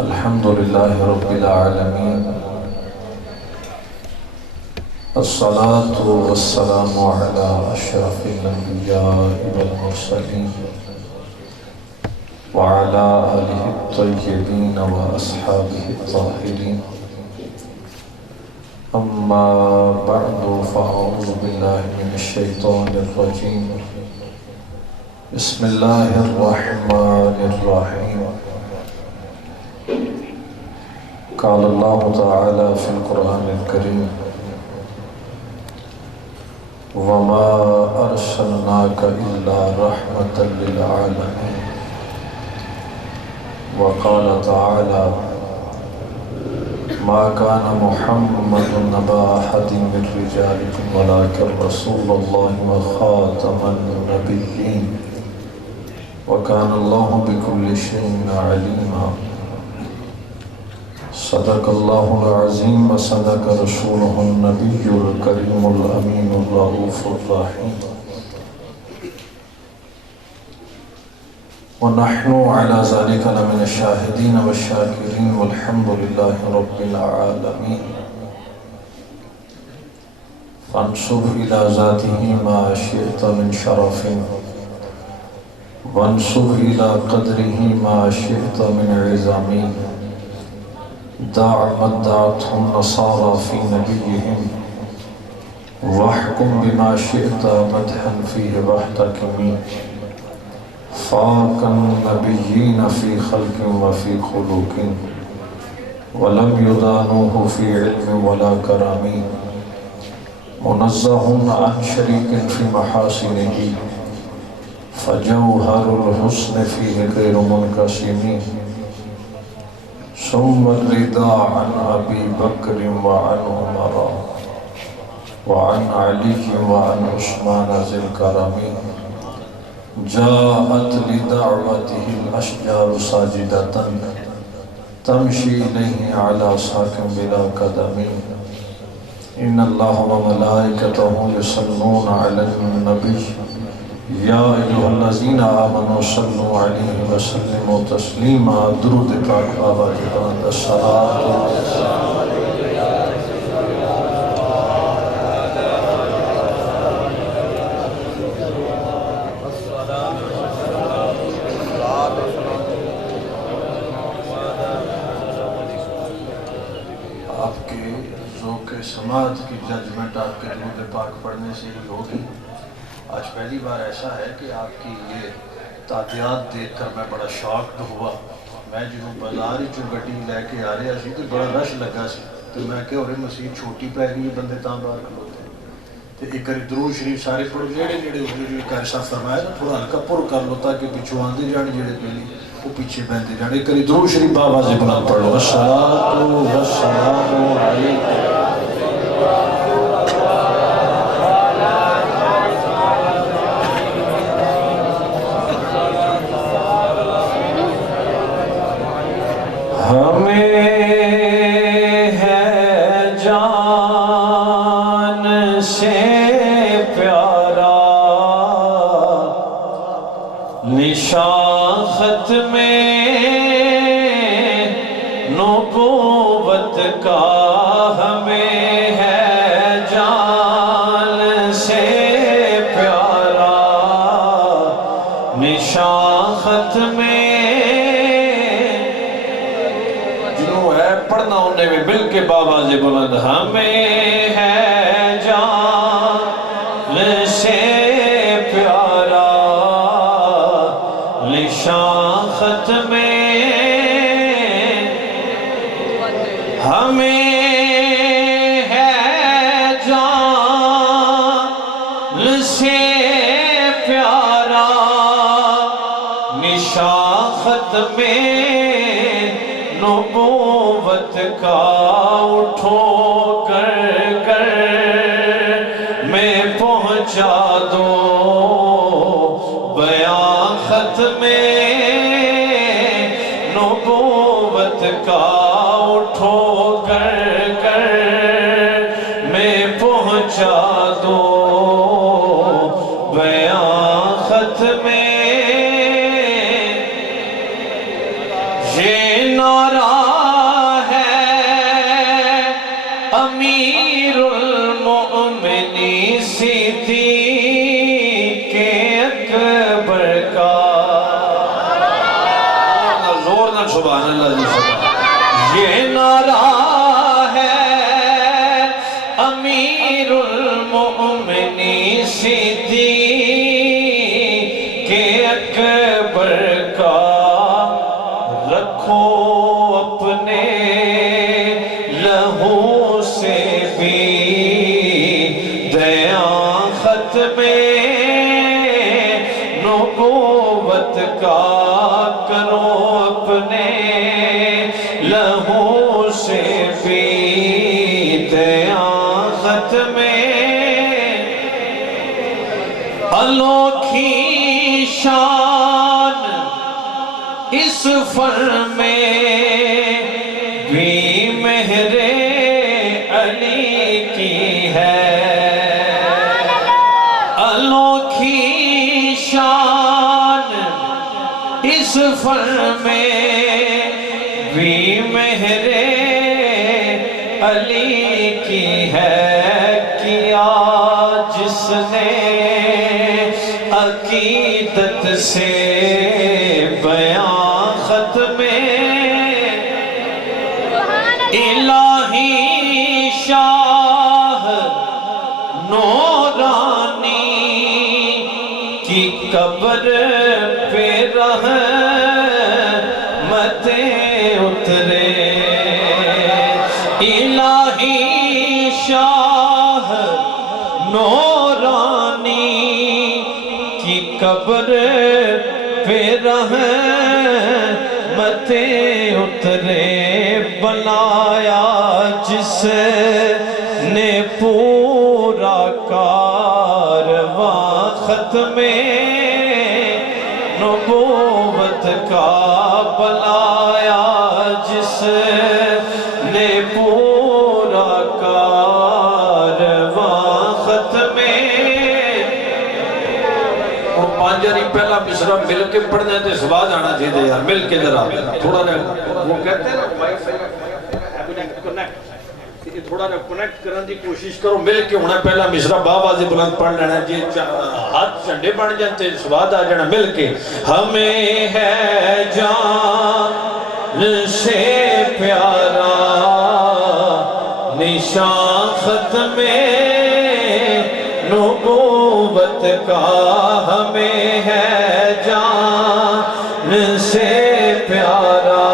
الحمد لله رب العالمين، الصلاة والسلام على أشرف الأنبياء والمرسلين وعلى آله الطيبين وأصحابه الطاهرين. أما بعد فأعوذ بالله من الشيطان الرجيم. بسم الله الرحمن الرحيم. قال الله تعالى في القرآن الكريم: وما أرسلناك إلا رحمة للعالمين. وقال تعالى: ما كان محمد نبا أحد من رجالكم ولكن رسول الله وخاتم النبيين وكان الله بكل شيء عليما. صدق الله العظيم وصدق رسوله النبي الكريم الأمين الرؤوف الرحيم. ونحن على ذلك لمن الشاهدين والشاكرين والحمد لله رب العالمين. فانصب إلى ذاته ما شئت من شرف وانصب إلى قدره ما شئت من عظم. دع من دعته النصارى في نبيهم واحكم بما شئت مدحا فيه واحتكم. فاق النبيين في خلق وفي خلق ولم يدانوه في علم ولا كرم. منزه عن شريك في محاسنه فجوهر الحسن فيه غير منقسم. ثم الرضا عن أبي بكر وعن عمر وعن علي وعن عثمان ذي الكرم. جاءت لدعوته الأشجار ساجدة تمشي إليه على ساق بلا قدم. إن الله وملائكته يصلون على النبي یا ایھا الذین آمنوا صلوا علیہ وسلموا تسلیما. درود پاک آواز بلند الصلاۃ آپ کے ذوق سماعت کی ججمنٹ آپ کے درود پاک پڑھنے سے ہی ہوگی. آج پہلی بار ایسا ہے کہ آپ کی یہ تعدیات دیکھ کر میں بڑا شاکڈ ہوا. میں جنہوں بازار ہی چوں گڈی لے کے آ رہا سی تو بڑا رش لگا سی تو میں کہ اور مسیح چھوٹی پی گئی بندے تاں باہر کھلوتے. تو ایک بار درود شریف سارے پڑھو جڑے جڑے ہوتے جو ایک ایسا فرمایا نا تھوڑا ہلکا پر کر لو تاکہ پیچھوں آندے جان جڑے پہلی وہ پیچھے بہندے جان. ایک بار درود شریف بآواز بلند پڑھ لو. الصلاۃ والسلام علیکم. ہمیں ہے جان سے پیارا نشان ختم نبوت کا. ہمیں ہے جان سے پیارا نشان ختم پڑھنا ہونے میں مل کے بآواز بلند. ہمیں ہے جان سے پیارا نشان ختم. ہمیں ہے جان سے پیارا نشان ختم نبوت کا. اٹھو کر میں پہنچا دو بیان ختم نبوت کا. اٹھو کر میں پہنچا دو بیان ختم امیر المؤمنین صدیق اکبر کا رکھو اپنے لہو سے بھی دیا ختم نبوت کا کرو اپنے لہو سے بھی دیا ختم انوکھی شان اس فر میں بھی مہر علی کی ہے انوکھی شان اس فر میں بھی مہر علی کی ہے کیا جس نے عقیدت سے بیان ختم الہی شاہ نورانی کی قبر پہ رحمتیں اترے الہی شاہ نورانی کی قبر پہ رحمتیں اترے بنایا جس نے پورا کارواں ختم نبوت کا بنایا جس نے پورا کارواں ختم وہ پانچاری پہلا مصرع مل کے پڑھنے تے سواد آنا چاہیے یار مل کے ذرا تھوڑا وہ کہتے ہیں نا تھوڑا نہ کنیکٹ کرنے دی کوشش کرو مل کے ہونا پہلا مصرع باوازی بلند پڑھ لینا جی ہاتھ چنڈے بن جانتے سواد آ جانا مل کے ہمیں ہے جان سے پیارا نشان ختم نبوت کا ہمیں ہے جان سے پیارا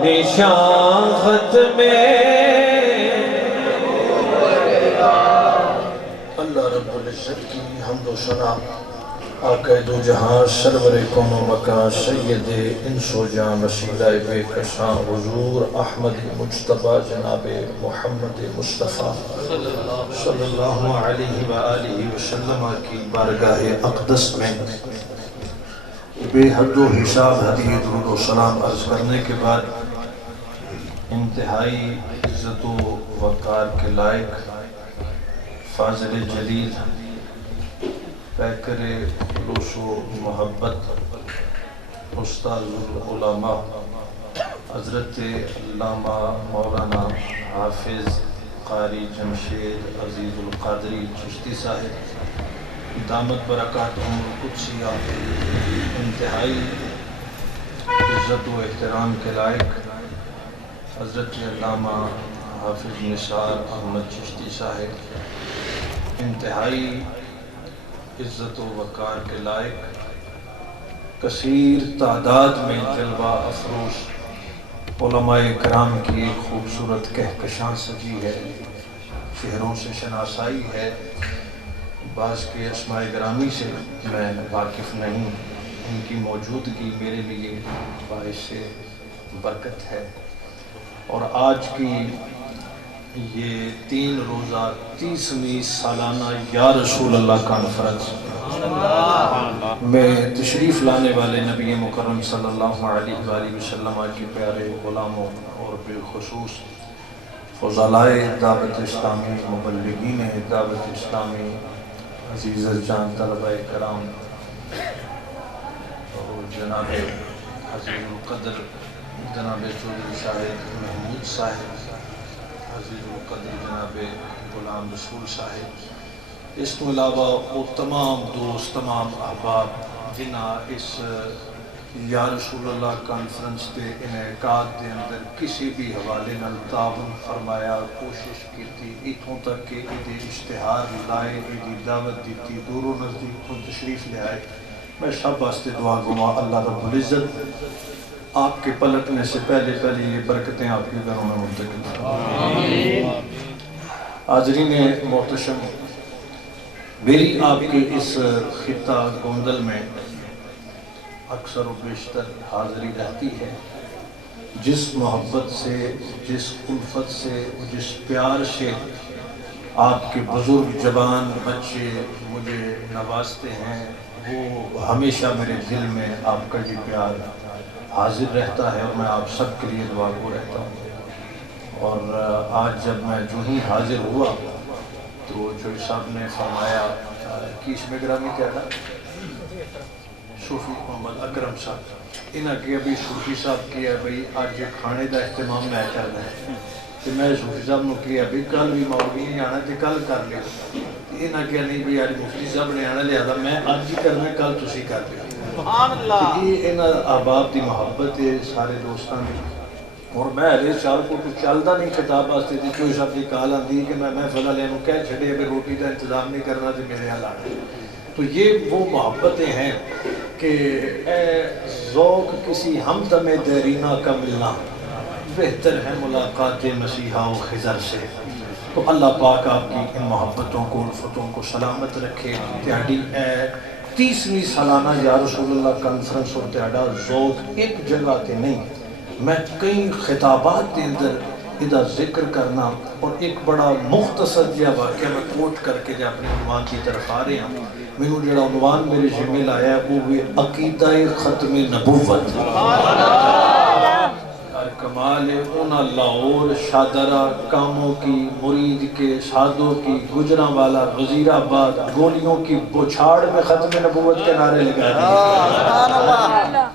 نشان ختم اللہ رب العزت کی حمد و ثنا آقا دو جہاں سرور کون و مکان سید انس و جان وسیلہ بے کشاں حضور احمد مجتبی جناب محمد مصطفیٰ صلی اللہ علیہ وآلہ وسلم کی بارگاہ اقدس میں بے حد و حساب ہدیہ درود و سلام عرض کرنے کے بعد انتہائی عزت و وقار کے لائق فاضل جلیل پیکر خلوص و محبت استاذ العلماء حضرت علامہ مولانا حافظ قاری جمشید عزیز القادری چشتی صاحب دامت برکاتہم القدسیہ انتہائی عزت و احترام کے لائق حضرت علامہ حافظ نثار احمد چشتی صاحب انتہائی عزت و وقار کے لائق کثیر تعداد میں جلوہ افروز علماء کرام کی ایک خوبصورت کہکشاں سجی ہے شہروں سے شناسائی ہے بعض کے اسماء گرامی سے میں واقف نہیں ان کی موجودگی میرے لیے باعث برکت ہے اور آج کی یہ 3 روزہ 30ویں سالانہ یا رسول اللہ کانفرنس میں تشریف لانے والے نبی مکرم صلی اللہ علیہ وآلہ وسلم کے پیارے غلاموں اور بالخصوص فضلائے دعوت اسلامی مبلغین دعوت اسلامی عزیز جان طلبہ کرام اور جناب عزیز القدر جناب چودھری شاہد محمود صاحب عزیز القدر جناب غلام رسول صاحب اس کے علاوہ وہ تمام دوست تمام احباب جنہاں اس یا رسول اللہ کانفرنس کے انعقاد دے اندر کسی بھی حوالے نال تعاون فرمایا، کوشش کی اتوں تک کہ یہ اشتہار لائے، یہ دعوت دیتی، دور و نزدیک کو تشریف لے آئے۔ میں سب واسطے دعا گوا اللہ رب العزت آپ کے پلٹنے سے پہلے یہ برکتیں آپ کے گھروں میں منتقل فرمائے۔ حاضرین محتشم، میری آپ کے اس خطہ گوندل میں اکثر و بیشتر حاضری رہتی ہے۔ جس محبت سے، جس الفت سے، جس پیار سے آپ کے بزرگ جوان بچے مجھے نوازتے ہیں، وہ ہمیشہ میرے دل میں آپ کا یہ پیار حاضر رہتا ہے، اور میں آپ سب کے لیے دعا گو رہتا ہوں۔ اور آج جب میں جو ہی حاضر ہوا تو جو صاحب نے فرمایا کہ اس میں گرامی کیا تھا، صوفی محمد اکرم صاحب، انہاں کی ابھی صوفی صاحب کیا بھئی آج کھانے دا اہتمام میں کرنا ہے، تو میں صوفی صاحب نے کیا بھئی کل بھی مولوی نہیں آنا تھے کل کر لیا، انہاں کیا نہیں بھی آج مفتی صاحب نے آنا لیا تھا، میں آج ہی کرنا کل تسی کر لیا۔ سبحان اللہ۔ یہ انہاں احباب دی محبت ہے سارے دوستان دی، اور میں علیہ سال کو کچھ چلتا نہیں خطاب واسطے تھی، کوئی صاحب کی کال آندھی کہ میں محفل والے نوں کہہ چھڑے ابھی روٹی کا انتظام نہیں کرنا تو میرے حال آنا۔ تو یہ وہ محبتیں ہیں کہ اے ذوق کسی ہمدم دیرینہ کا ملنا، بہتر ہے ملاقات مسیحا و خضر سے۔ تو اللہ پاک آپ کی ان محبتوں کو، الفتوں کو سلامت رکھے۔ تہاڈی 30ویں سالانہ یا رسول اللہ کانفرنس اور تہاڈا ذوق ایک جگہ تے نہیں، میں کئی خطابات کے اندر ادھا ذکر کرنا، اور ایک بڑا مختصر جہا واقعہ میں کوٹ کر کے جا اپنے عنوان کی طرف آ رہے ہیں۔ میں نے جڑا عنوان میرے ذمہ لایا ہے وہ بھی عقیدہ ختم نبوت۔ کمال اونا لاہور شادرہ کاموں کی، مرید کے سادوں کی، گجراں والا وزیر آباد گولیوں کی بوچھاڑ میں ختم نبوت کے نعرے لگا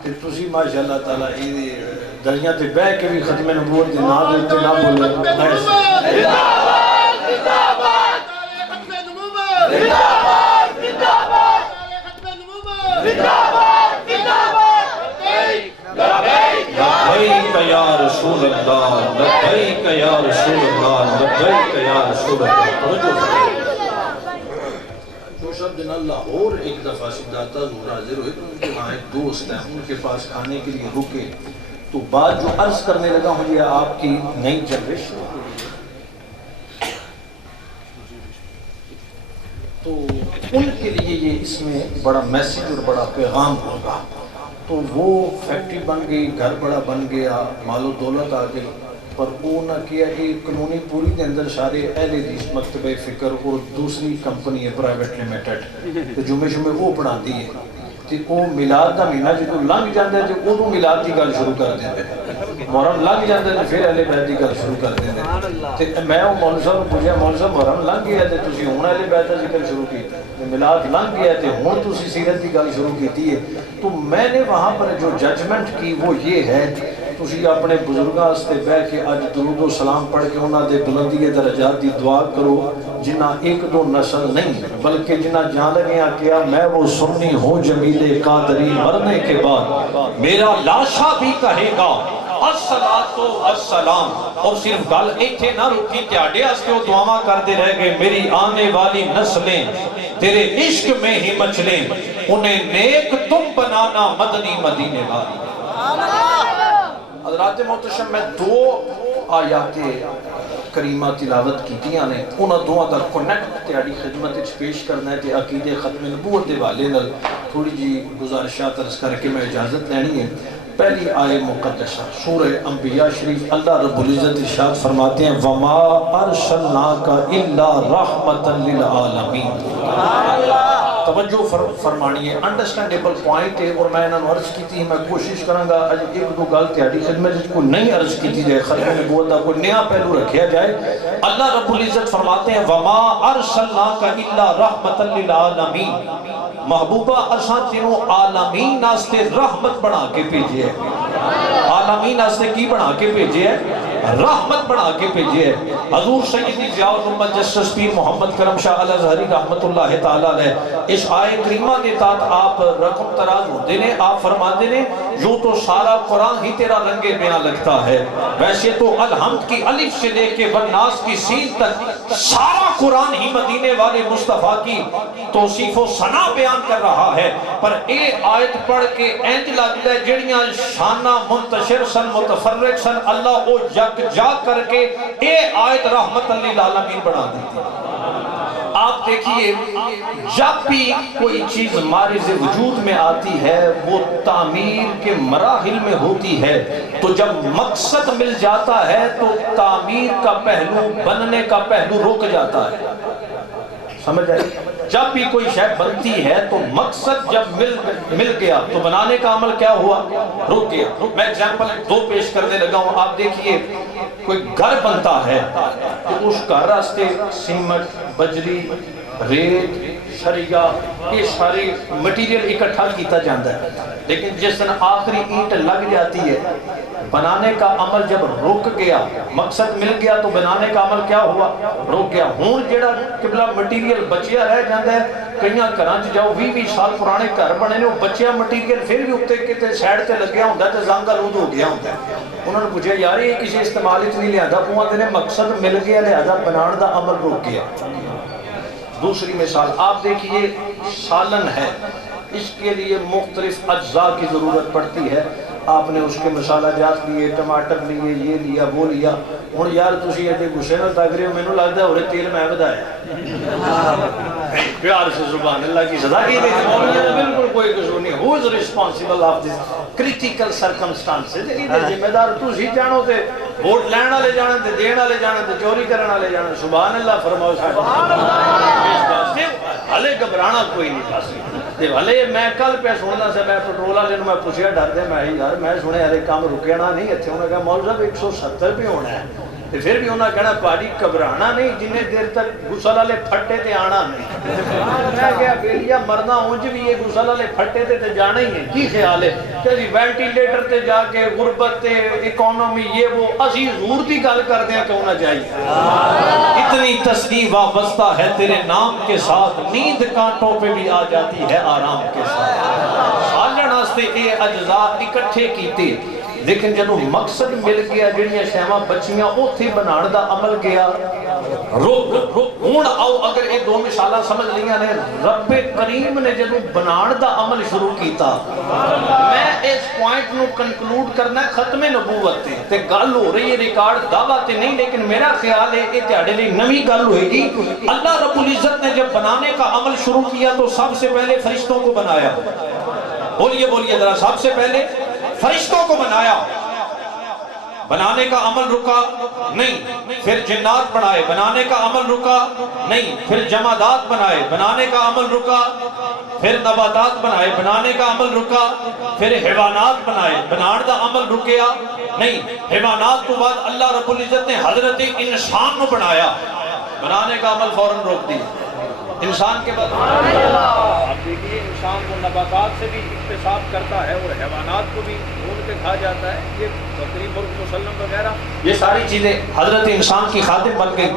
دیے۔ تسی ماشاءاللہ تعالیٰ دریاں تے بہ کے بھی ختم نبوت دے نام دیتے نہ بولے۔ لبیک یا رسول اللہ، لبیک یا رسول اللہ، لبیک یا رسول اللہ۔ جو شب جن اللہ اور ایک دفعہ سدھاتا حضور حاضر ہوئے تو ان کے وہاں ایک دوست ہیں، ان کے پاس کھانے کے لیے رکے، تو بات جو عرض کرنے لگا ہوں یہ آپ کی نئی جنریشن، تو ان کے لیے یہ اس میں بڑا میسیج اور بڑا پیغام ہوگا۔ تو وہ فیکٹری بن گئی، گھر بڑا بن گیا، مال و دولت آ گئی، پر وہ نہ کیا کہ قانونی پوری کے اندر سارے اہل حدیث مکتبہ فکر اور دوسری کمپنی ہے پرائیویٹ لمیٹڈ، تو جمعے وہ پڑھا دی ہے، تو وہ میلاد دا مہینہ جدو لنگ جاندے ہے تو وہ میلاد کی گل شروع کر دیندے ہیں، محرم لنگ جاندے ہے تو پھر اہل بیت کی گل شروع کر دیندے ہیں۔ تو میں وہ مولوی صاحب کو پوچھا مولوی صاحب محرم لنگ گیا تو تسی ہن اہل بیت کا ذکر شروع کیتا ہے، میلاد لنگ گیا تو ہن تسی سیرت کی گل شروع کیتی ہے۔ تو میں نے وہاں پر جو ججمنٹ کی وہ یہ ہے، تسی اپنے بزرگاں واسطے بیٹھ کے اج درود و سلام پڑھ کے انہاں دے بلندی درجات دی دعا کرو، جنہ ایک دو نسل نہیں بلکہ جنہ جان لگیا کیا میں وہ سنی ہوں جمیل قادری، مرنے کے بعد میرا لاشا بھی کہے گا الصلاۃ والسلام۔ اور صرف گل ایتھے نہ رکی، تہاڈے واسطے وہ دعاواں کردے رہ گئے، میری آنے والی نسلیں تیرے عشق میں ہی مچلیں، انہیں نیک تم بنانا مدنی مدینے والی۔ حضرات محتشم، میں 2 آیات کریمہ تلاوت کی دیا نے، انہاں دعا کا کنیکٹ تیاری خدمت اچھ پیش کرنا ہے کہ عقیدہ ختم نبوت دے والے نل تھوڑی جی گزارشات عرض کر کے میں اجازت لینی ہے۔ پہلی آیت مقدسہ سورہ انبیاء شریف، اللہ رب العزت ارشاد فرماتے ہیں وَمَا أَرْسَلْنَاكَ إِلَّا رَحْمَةً لِلْعَالَمِينَ۔ توجہ فرمانی ہے، انڈرسٹینڈیبل پوائنٹ ہے، اور میں انہوں عرض کی تھی، میں کوشش کروں گا آج ایک دو گل تیاری خدمت کو نہیں عرض کی جائے، ختم نبوت کا کوئی نیا پہلو رکھیا جائے۔ اللہ رب العزت فرماتے ہیں وَمَا أَرْسَلْنَاكَ إِلَّا رَحْمَةً لِلْعَالَمِينَ، محبوبہ اساں تینوں عالمین ناستے رحمت بنا کے بھیجے ہے۔ عالمین ناستے کی بنا کے بھیجے ہے؟ رحمت بنا کے بھیجے ہے۔ حضور سیدی ضیاء الامت جسٹس پیر محمد کرم شاہ الازہری رحمت اللہ تعالیٰ علیہ اس آئے کریمہ کے تحت آپ رقم تراز ہوتے ہیں، آپ فرماتے ہیں یوں تو سارا قرآن ہی تیرا رنگ بیان لگتا ہے، ویسے تو الحمد کی الف سے لے کے والناس کی سین تک سارا قرآن ہی مدینے والے مصطفیٰ کی توصیف و ثنا بیان کر رہا ہے، پر اے آیت پڑھ کے اینج لگتا ہے جڑیاں شانہ منتشر سن متفرق سن اللہ او یک جا کر کے اے آیت رحمت للعالمین بنا دیتی ہے۔ آپ دیکھیے جب بھی کوئی چیز مارز وجود میں آتی ہے وہ تعمیر کے مراحل میں ہوتی ہے، تو جب مقصد مل جاتا ہے تو تعمیر کا پہلو بننے کا پہلو رک جاتا ہے۔ سمجھ آئی؟ جب بھی کوئی شے بنتی ہے تو مقصد جب مل گیا تو بنانے کا عمل کیا ہوا؟ رک گیا۔ میں ایگزامپل دو پیش کرنے لگا ہوں، آپ دیکھیے کوئی گھر بنتا ہے تو اس گھر راستے سیمنٹ، بجری، ریت، شریعہ یہ سارے مٹیریل اکٹھا کیتا جاتا ہے، لیکن جس دن آخری اینٹ لگ جاتی ہے بنانے کا عمل جب رک گیا، مقصد مل گیا تو بنانے کا عمل کیا ہوا؟ رک گیا۔ ہون جیڑا قبلہ مٹیریل بچیا رہ جاتا ہے، کئیاں کرانچ جاؤ 20 سال پرانے گھر بنے نے وہ بچیا مٹیریل پھر بھی اتے کتے سیڈ تے لگیا ہوندہ ہے تو زنگ آلود ہو گیا ہوندہ ہے۔ انہوں نے پوچھا یار یہ کسی استعمال اتنی لہذا پوہاں دینے مقصد مل گیا لہذا بنان دا عمل رک گیا۔ دوسری مثال آپ دیکھیے سالن ہے، اس کے لیے مختلف اجزاء کی ضرورت پڑتی ہے، آپ نے اس کے مسالہ جات لیے، ٹماٹر لیے، یہ لیا وہ لیا، اور یار تسی ایڈے غصے نہ لگ رہے ہو، میں نے لگتا ہے اور تیل میں بدایا پیار سے سبحان اللہ کی صدا کی بالکل کوئی قصور نہیں۔ Who is responsible of this critical circumstances؟ ذمہ دار تسی جانو تے ووٹ لین والے جانے تے دین والے جانے تے چوری کرنے والے جانے، سبحان اللہ فرماؤ ساڈے ہلے گھبرانا کوئی نہیں پاسی۔ ہلے میں کل پہ سننا سے میں پٹرول والے میں پوچھیا ڈر دے میں یار میں سنے یار کام رکینا نہیں اتنے، انہوں نے کہا مول صاحب 170 بھی ہونا ہے، پھر بھی انہوں نے کہنا پاڑی گھبرانا نہیں جنہیں دیر تک غسل والے پھٹے تے آنا نہیں۔ میں کہا بیلیا مرنا اونج بھی یہ غسل والے پھٹے تے جانا ہی ہے، کی خیال ہے کہ جی وینٹیلیٹر تے جا کے غربت تے اکانومی یہ وہ اسی حضور دی گل کر دیں کیوں نہ جائیے۔ اتنی تسکین وابستہ ہے تیرے نام کے ساتھ، نیند کانٹوں پہ بھی آ جاتی ہے آرام کے ساتھ۔ سالن آستے اے اجزاء اکٹھے کیتے، لیکن جنہوں مقصد مل گیا جنہی شہمہ بچیاں اوتھی بنان دا عمل گیا رک ہون آؤ اگر یہ دو مثالہ سمجھ لیا نے رب کریم نے جنہوں بنان دا عمل شروع کیتا۔ میں اس پوائنٹ نو کنکلوڈ کرنا ہے ختم نبوت تے گل ہو رہی ہے ریکارڈ دعویٰ تے نہیں، لیکن میرا خیال ہے کہ تیاڑے لئے نوی گل ہوئے گی۔ اللہ رب العزت نے جب بنانے کا عمل شروع کیا تو سب سے پہلے فرشتوں کو بنایا۔ بولیے ذرا، سب سے پہلے فرشتوں کو بنایا، بنانے کا عمل رکا نہیں، پھر جنات بنائے، بنانے کا عمل رکا نہیں، پھر جمادات بنائے، بنانے کا عمل رکا، پھر نباتات بنائے، بنانے کا عمل رکا، پھر حیوانات بنائے، بنان دا عمل رکیا نہیں، حیوانات تو بعد اللہ رب العزت نے حضرت انسان کو بنایا، بنانے کا عمل فوراً روک دیا۔ انسان کے بعد آپ دیکھئے انسان کو نباتات سے بھی اکتساب کرتا ہے اور حیوانات کو بھی ڈھونڈ کے کھا جاتا ہے، یہ بکری مرغ مسلم وغیرہ یہ ساری چیزیں حضرت انسان کی خاطر بن گئی۔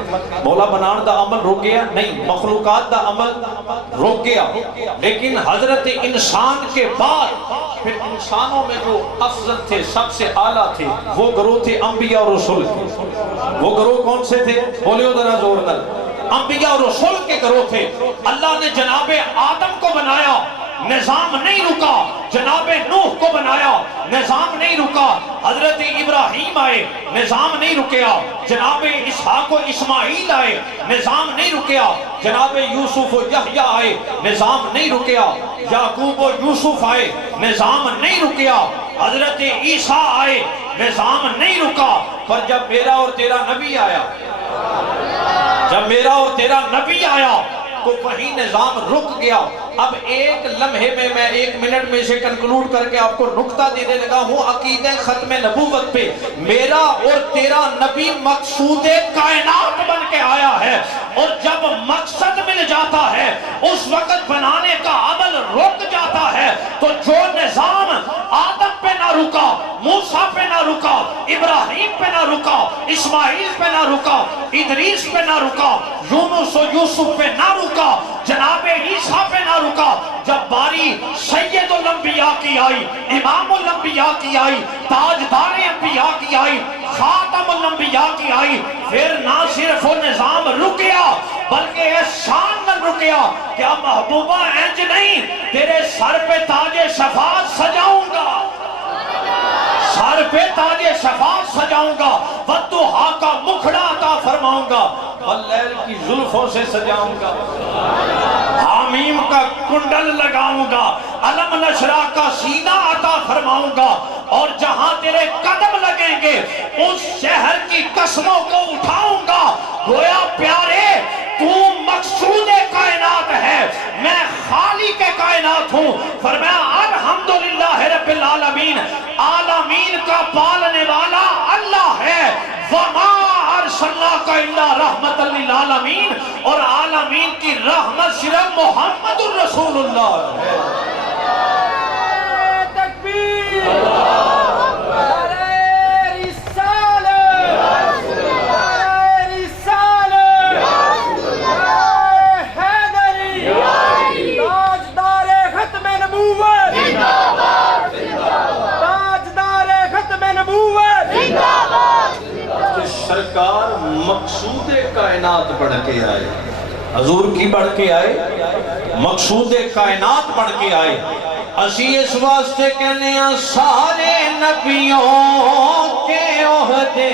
مولا بنان دا عمل رک گیا نہیں، مخلوقات دا عمل رک گیا، لیکن حضرت انسان کے بعد پھر انسانوں میں جو افضل تھے سب سے اعلیٰ تھے وہ گروہ تھے انبیاء اور رسول کے۔ وہ گروہ کون سے تھے؟ بولیو ذرا زور نہ، انبیاء اور رسول کے گروہ تھے۔ اللہ نے جناب آدم کو بنایا، نظام نہیں رکا، جناب نوح کو بنایا، نظام نہیں رکا، حضرت ابراہیم آئے، نظام نہیں رکیا، جناب اسحاق و اسماعیل آئے، نظام نہیں رکیا، جناب یوسف و یحییٰ آئے، نظام نہیں رکیا، یعقوب و یوسف آئے، نظام نہیں رکیا، حضرت عیسیٰ آئے، نظام نہیں رکا، پر جب میرا اور تیرا نبی آیا، جب میرا اور تیرا نبی آیا تو وہی نظام رک گیا۔ اب ایک لمحے میں 1 منٹ میں سے کنکلوڈ کر کے آپ کو نکتہ دینے لگا ہوں عقیدہ ختم نبوت پہ۔ میرا اور تیرا نبی مقصود کائنات بن کے آیا ہے، اور جب مقصد مل جاتا ہے اس وقت بنانے کا عمل رک جاتا ہے، تو جو نظام آدم پہ نہ رکا، موسیٰ پہ نہ رکا، ابراہیم پہ نہ رکا، اسماعیل پہ نہ رکا، ادریس پہ نہ رکا، یونس و یوسف پہ نہ رکا، جناب عیسیٰ پہ نہ رکا. جب باری سید الانبیاء کی آئی، امام الانبیاء کی آئی، تاجدار انبیاء کی آئی، خاتم الانبیاء کی آئی، پھر نہ صرف وہ نظام رکیا بلکہ احسان نہ رکیا. کیا محبوبہ انج نہیں تیرے سر پہ تاج شفاعت سجاؤں گا، سر پہ تاج شفاعت سجاؤں گا، والضحیٰ کا مکھڑا عطا فرماؤں گا، واللیل کی زلفوں سے سجاؤں گا، حامیم کا کنڈل لگاؤں گا، علم نشرہ کا سینہ عطا فرماؤں گا. اور جہاں تیرے قدم لگیں گے اس شہر کی قسموں کو اٹھاؤں گا. گویا پیارے تو مقصود کائنات ہے، میں خالق کائنات ہوں. فرمایا الحمدللہ رب العالمین، عالمین کا پالنے والا اللہ ہے. وما ارسلناک الا رحمت للعالمین، اور عالمین کی رحمت صرف محمد الرسول اللہ ہے. سرکار مقصود کائنات بڑھ کے آئے، حضور کی بڑھ کے آئے، مقصود کائنات بڑھ کے آئے. اسی اس واسطے کہنے ہیں سارے نبیوں کے عہدے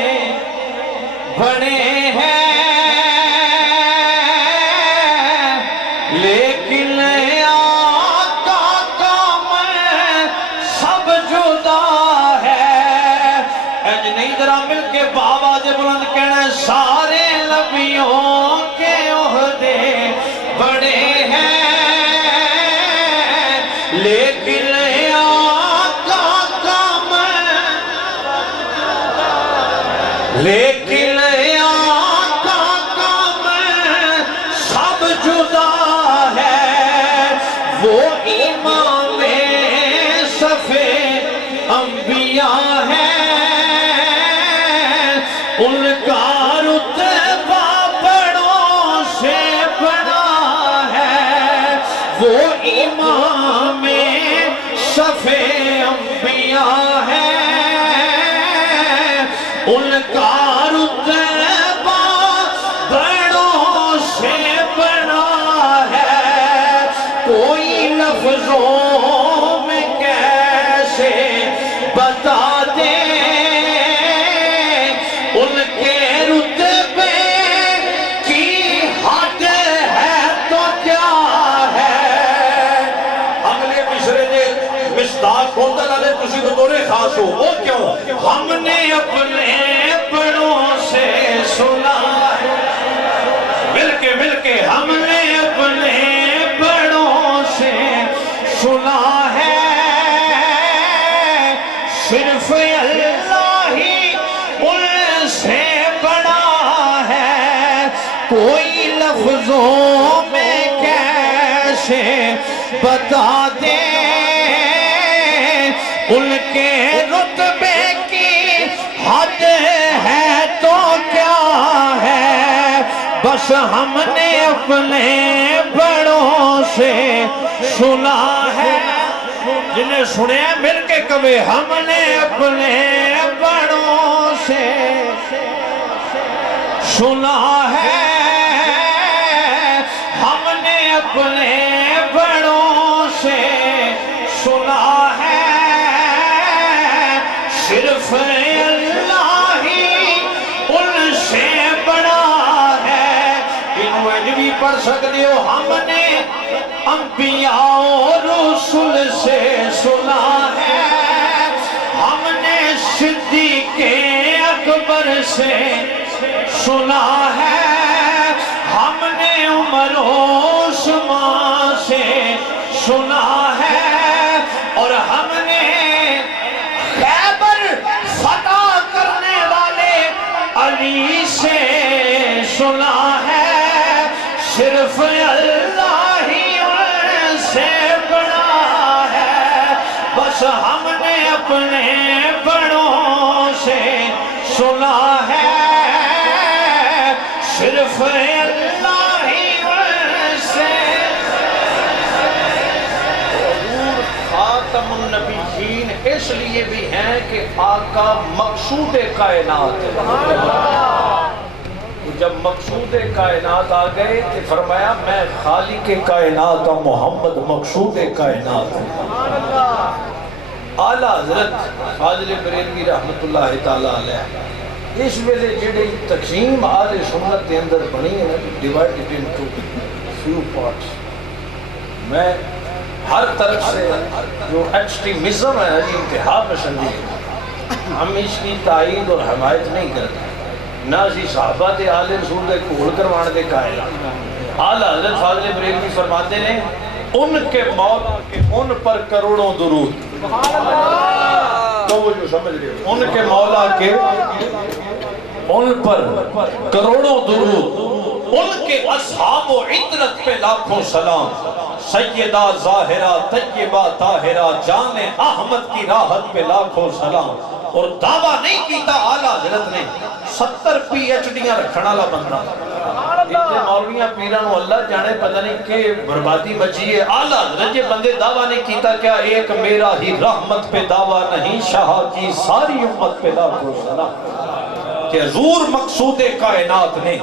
بڑے ہیں، لیکن آقا کا میں سب جدا ہے. اج نہیں ذرا مل کے بابا جے بلند کہنا سارے نبیوں کے عہدے بڑے ہیں، لیکن آقا کا میں، لیکن آقا کا میں سب جدا ہے. وہ امام صفِ انبیاء ہے، ان کا رتبہ بڑوں سے بڑا ہے. وہ امام صفِ انبیاء ہے، ان کا رتبہ بڑوں سے بڑا ہے. کوئی لفظوں میں کیسے بتا دے ان کے رتبے کی حد ہے تو کیا ہے. اگلے مشرے نے مصداق ہوتا نہ لے تسی بطورے خاص ہو. وہ کیوں؟ ہم نے اپنے بڑوں سے سنا ہے، مل کے ہم نے اپنے بڑوں سے سنا ہے، صرف اللہ ہی ان سے بڑا ہے. کوئی لفظوں میں کیسے بتا دے ان کے رتبے کی حد ہے تو کیا ہے. بس ہم نے اپنے بڑوں سے سنا ہے. جنہیں سنے ہیں مل کے کبھی ہم نے اپنے بڑوں سے سنا ہے، ہم نے اپنے بڑوں سے سنا ہے. صرف اللہ ہی ان سے بڑا ہے. انہوں نے بھی پڑھ سکتے ہو ہم نے انبیاء اور رسول سے سنا ہے، ہم نے صدیق اکبر سے سنا ہے، ہم نے عمر و عثمان سے سنا ہے، اور ہم نے خیبر فتح کرنے والے علی سے سنا ہے. صرف اللہ ہی ان سے بڑا ہے. بس بس ہم نے اپنے بڑوں سے سنا ہے صرف اللہ ہی سے۔ حضور خاتم النبیین اس لیے بھی ہیں کہ آقا مقصود کائنات ہے۔ جب مقصود کائنات آ گئے تو فرمایا میں خالق کائنات ہوں، محمد مقصود کائنات ہے۔ اعلیٰ حضرت فاضل بریلوی رحمت اللہ تعالیٰ علیہ اس ویلے جڑی تقسیم آل سنت کے اندر بنی ہے ڈیوائیڈڈ انٹو فیو پارٹس، میں ہر طرف سے جو ایکسٹریمزم ہے انتہا پسندی ہے، ہم اس کی تائید اور حمایت نہیں کرتے، نہ اسی صحابہ دے آل رسول دے کول کروانے دے قائل۔ اعلیٰ حضرت فاضل بریلوی فرماتے ہیں ان کے مولا کے ان پر کروڑوں درود، تو وہ جو سمجھ رہے ہو، ان کے مولا کے ان پر کروڑوں درود، ان کے اصحاب و عطرت پہ لاکھوں سلام، سیدہ ظاہرہ طیبہ طاہرہ جان احمد کی راحت پہ لاکھوں سلام۔ اور دعویٰ نہیں کیتا اعلیٰ حضرت نے 70 پی ایچ ڈیاں رکھنا والا بندہ، اتنے مولویاں پیران اللہ جانے پتہ نہیں کہ بربادی مچی ہے۔ اعلیٰ حضرت یہ بندے دعویٰ نہیں کیتا کیا ایک میرا ہی رحمت پہ دعویٰ نہیں، شاہ کی ساری امت پہ لاکھوں سلام، کہ حضور مقصود کائنات نے۔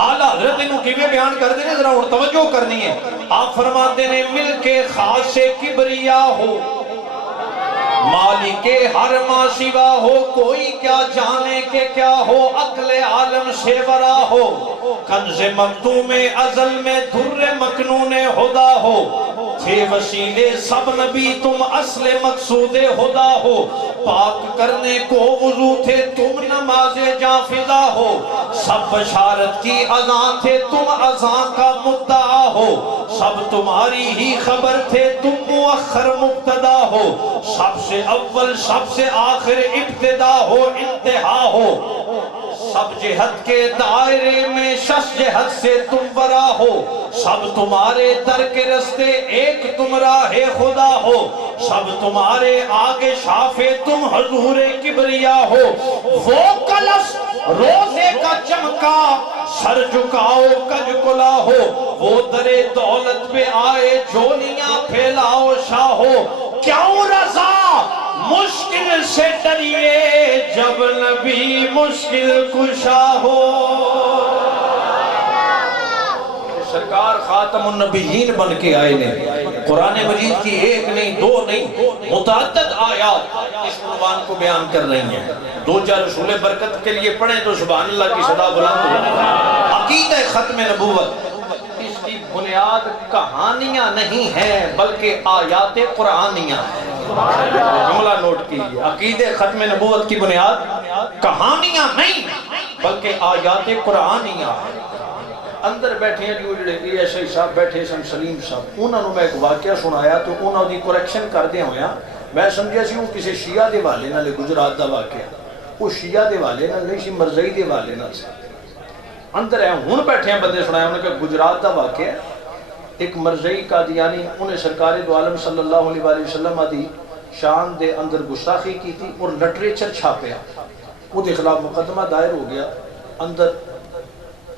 اعلیٰ حضرت انہوں کی میں بیان کر دینے ذرا اور توجہ کرنی ہے۔ آپ فرماتے ہیں مل کے خاص کبریا ہو، مالک ہر ما سوا ہو، کوئی کیا جانے کہ کیا ہو، عقل عالم سے ورا ہو، کنز مکتوم ازل میں در مکنون خدا ہو، تھے وسیلے سب نبی تم اصل مقصود خدا ہو، پاک کرنے کو وضو تھے تم نماز جاں فضا ہو، سب بشارت کی اذان تھے تم اذان کا مدعا ہو، سب تمہاری ہی خبر تھے تم مؤخر مبتدا ہو، سب سے اول سب سے آخر ابتدا ہو انتہا ہو، سب جہت کے دائرے میں شش جہت سے تم ورا ہو، سب تمہارے در کے رستے ایک تم راہ خدا ہو، سب تمہارے آگے شافے تم حضور کبریا ہو، وہ کلش روزے کا چمکا سر جھکاؤ کج کلا ہو، وہ در دولت پہ آئے جولیاں پھیلاؤ شاہ ہو، کیوں رضا مشکل سے ڈریے جب نبی مشکل کشا ہو۔ سرکار خاتم النبیین بن کے آئے نے، قرآن مجید کی ایک نہیں دو نہیں متعدد آیات اس عنوان کو بیان کر رہی ہیں۔ دو چار رسول برکت کے لیے پڑھیں تو سبحان اللہ کی صدا بلند ہو۔ عقیدہ ختم نبوت اس کی بنیاد کہانیاں نہیں ہیں بلکہ آیات قرآنیاں ہیں۔ جملہ نوٹ کیجئے، عقیدہ ختم نبوت کی بنیاد کہانیاں نہیں بلکہ آیات قرآنیاں ہیں۔ اندر بیٹھے ہیں جو جڑے اے ایس آئی صاحب بیٹھے سن سلیم صاحب، انہوں نے میں ایک واقعہ سنایا تو انہوں نے کریکشن کر دیا ہویا، میں سمجھا سی وہ کسی شیعہ دے والے نہ لے گجرات دا واقعہ، وہ شیعہ دے والے نہ نہیں سی مرزائی دے والے نہ سے اندر ہے ہون بیٹھے ہیں بندے سنایا انہوں نے کہ گجرات دا واقعہ ایک مرزائی قادیانی انہیں سرکار دو عالم صلی اللہ علیہ وسلم دی شان دے اندر گستاخی کی تھی اور لٹریچر چھاپیا، وہ دے خلاف مقدمہ دائر ہو گیا، اندر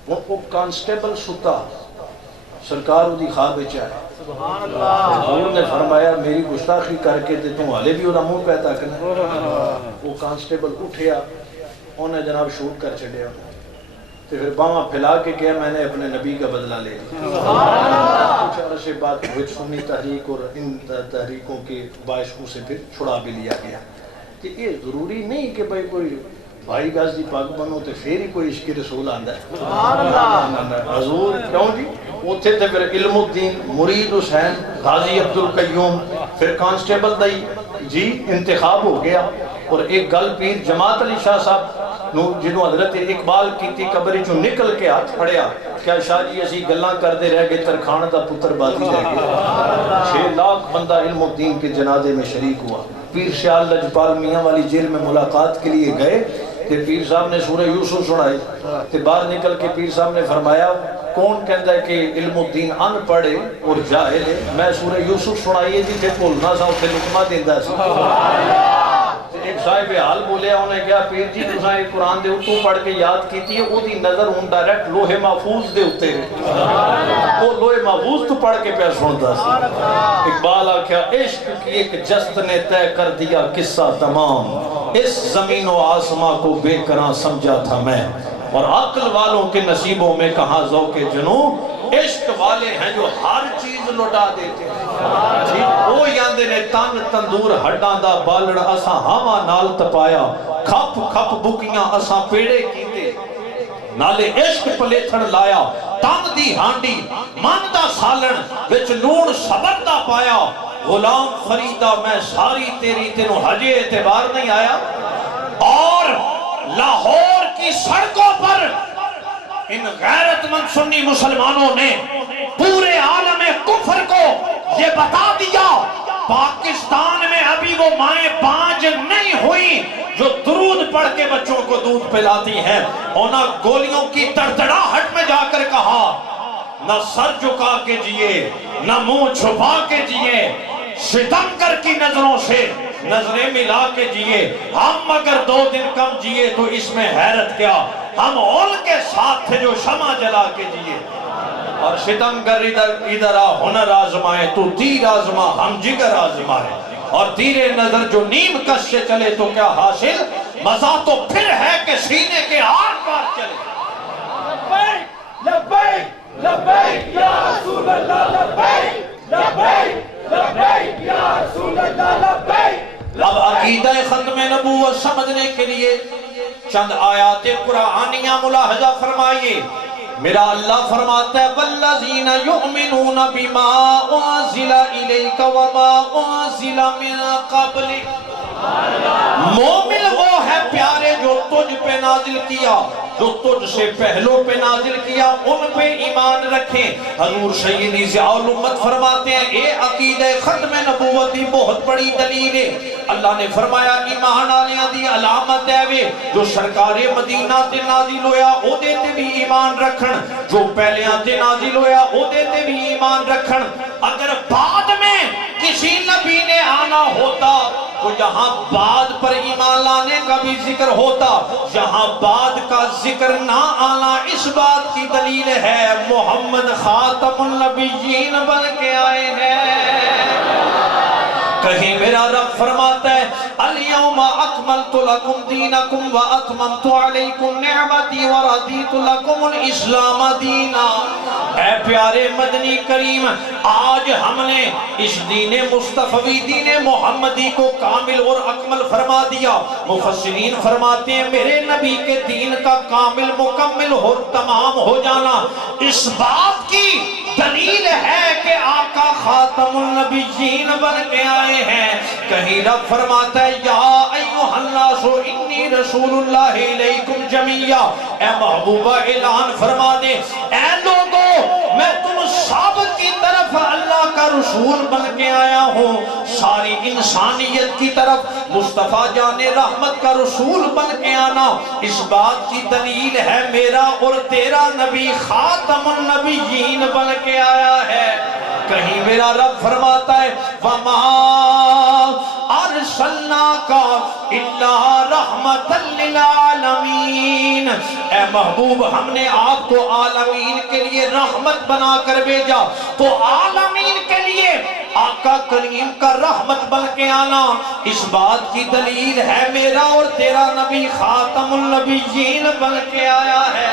وہ کانسٹیبل ستا سرکار دی خواب چاہے، حضور نے فرمایا میری گستاخی کر کے تے تم والے بھی وہ منہ پہ تکنا، وہ کانسٹیبل اٹھیا انہیں جناب شوٹ کر چھڑیا، تو پھر باما پھیلا کے کیا میں نے اپنے نبی کا بدلہ لے لیا۔ کچھ عرصے بعد وچ سنی تحریک اور ان تحریکوں کے باعثوں سے پھر چھڑا بھی لیا گیا کہ یہ ضروری نہیں کہ بھائی کوئی بھائی گاز دی پاک بنو تے پھر ہی کوئی عشق رسول آندہ ہے۔ حضور کیوں جی اتھے تھے پھر علم الدین مرید حسین غازی عبدالقیوم پھر کانسٹیبل دائی جی انتخاب ہو گیا، اور ایک گل پیر جماعت علی شاہ صاحب جنہوں حضرت اقبال کی تھی قبری چوں نکل کے ہاتھ پھڑیا، کیا شاہ جی اسی گلاں کر دے رہ گئے ترخان دا پتر باتی رہ گیا۔ 6 لاکھ بندہ علم الدین کے جنازے میں شریک ہوا، پیر سیال لجپال میاں والی جیل میں ملاقات کے لیے گئے، تے پیر صاحب نے سورہ یوسف سنائی، تے باہر نکل کے پیر صاحب نے فرمایا کون کہندا ہے کہ علم الدین ان پڑھے اور جاہل ہے؟ میں سورہ یوسف سنائیے جی تے بھولنا سا اتنے لقمہ دیندا سی ایک صاحب حال بولیا انہیں کہا پیر جی تساں یہ قرآن دے اتوں پڑھ کے یاد کیتی ہے او دی نظر ہوں ڈائریکٹ لوہے محفوظ دے اتے ہے وہ لوہے محفوظ تو پڑھ کے پیا سنتا سی اقبال آکھیا عشق کی ایک جست نے طے کر دیا قصہ تمام اس زمین و آسماں کو بے کراں سمجھا تھا میں اور عقل والوں کے نصیبوں میں کہاں ذوق جنوں عشق والے ہیں جو ہر چیز لوٹا دیتے ہیں وہ یاندے نے تن تندور ہڈاں دا بالڑ اساں ہوا نال تپایا کھپ کھپ بکیاں اساں پیڑے کیتے نالے عشق پلیتھن لایا تن دی ہانڈی من دا سالن وچ نون صبر دا پایا غلام فریدہ میں ساری تیری تینوں حجے اعتبار نہیں آیا اور لاہور کی سڑکوں پر ان غیرت مند سنی مسلمانوں نے پورے عالم کفر کو یہ بتا دیا پاکستان میں ابھی وہ مائیں بانج نہیں ہوئی جو درود پڑھ کے بچوں کو دودھ پلاتی ہیں انہاں گولیوں کی تڑتڑاہٹ میں جا کر کہا نہ سر جھکا کے جیے نہ منہ چھپا کے جیے ستمگر کی نظروں سے نظریں ملا کے جیے ہم اگر 2 دن کم جیے تو اس میں حیرت کیا ہم ان کے ساتھ تھے جو شمع جلا کے جیے اور ستمگر ادھر آ ہنر آزمائے تو تیر آزما ہم جگر آزمائے اور تیرے نظر جو نیم کش سے چلے تو کیا حاصل مزہ تو پھر ہے کہ سینے کے آر پار چلے لبیک لبیک لبیک یا رسول اللہ لبیک لبیک لبیک یا رسول اللہ لبیک اب عقیدہ ختم نبوت سمجھنے کے لیے چند آیات قرآنیہ ملاحظہ فرمائیے میرا اللہ فرماتا ہے والذین یؤمنون بما انزل الیک وما انزل من قبلک مومن وہ ہے پیارے جو تجھ پہ نازل کیا جو تجھ سے پہلوں پہ نازل کیا ان پہ ایمان رکھیں حضور سیدی ضیاء الامت فرماتے ہیں اے عقیدہ ختم نبوتی بہت بڑی دلیل ہے اللہ نے فرمایا ایمان آلیاں دی علامت ہے وے جو سرکار مدینہ تے نازل ہویا او دے تے بھی ایمان رکھن جو پہلیاں تے نازل ہویا او دے تے بھی ایمان رکھن اگر بعد میں کسی نبی نے آنا ہوتا تو یہاں بعد پر ایمان لانے کا بھی ذکر ہوتا یہاں بعد کا ذکر نہ آنا اس بات کی دلیل ہے محمد خاتم النبیین بن کے آئے ہیں کہیں میرا رب فرماتا ہے الیوم اکملت لکم دینکم و اتممت علیکم نعمتی و رضیت لکم الاسلام دینا اے پیارے مدنی کریم آج ہم نے اس دین مصطفی دین محمدی کو کامل اور اکمل فرما دیا مفسرین فرماتے ہیں میرے نبی کے دین کا کامل مکمل اور تمام ہو جانا اس بات کی دلیل ہے کہ آقا خاتم النبیین بن کے آئے ہیں کہیں رب فرماتا ہے یا ایوہ الناس انی رسول اللہ علیکم جمیعہ اے محبوبہ اعلان فرما دے اے لوگوں میں تم سب کی طرف اللہ کا رسول بن کے آیا ہوں ساری انسانیت کی طرف مصطفیٰ جان رحمت کا رسول بن کے آنا اس بات کی دلیل ہے میرا اور تیرا نبی خاتم النبیین بن کے آیا ہے کہیں میرا رب فرماتا ہے وَمَا أَرْسَلْنَاكَ إِلَّا رَحْمَةً لِلْعَالَمِينَ اے محبوب ہم نے آپ کو عالمین کے لیے رحمت بنا کر بھیجا تو عالمین کے لیے آقا کریم کا رحمت بن کے آنا اس بات کی دلیل ہے میرا اور تیرا نبی خاتم النبیین بن کے آیا ہے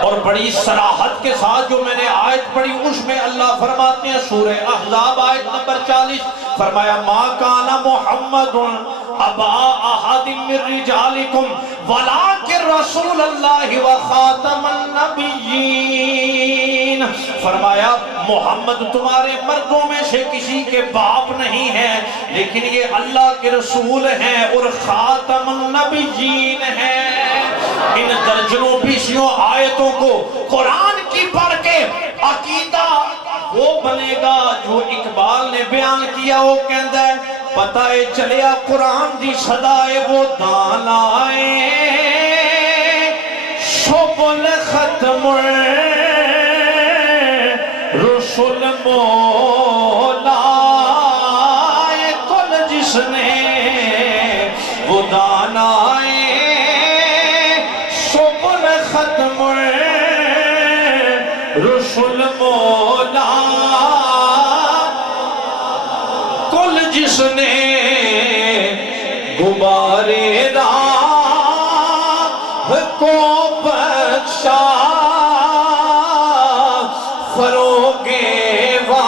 اور بڑی صراحت کے ساتھ جو میں نے آیت پڑھی اس میں اللہ فرماتے ہیں سورہ احزاب آیت نمبر 40 فرمایا ما کان محمد ابا احد من رجالکم ولکن رسول اللہ و خاتم النبیین فرمایا محمد تمہارے مردوں میں سے کسی کے باپ نہیں ہے لیکن یہ اللہ کے رسول ہیں اور خاتم النبیین ہیں ان درجنوں بیسیوں آیتوں کو قرآن کی پڑھ کے عقیدہ وہ بنے گا جو اقبال نے بیان کیا وہ کہندا ہے پتہ چلیا قرآن دی صدائے وہ دانائے شبل ختم رسول مولا کل جس نے وہ دانائے صبر ختم رسول مولا کل جس نے غبارے راہ کو بخشا فروغے وادیِ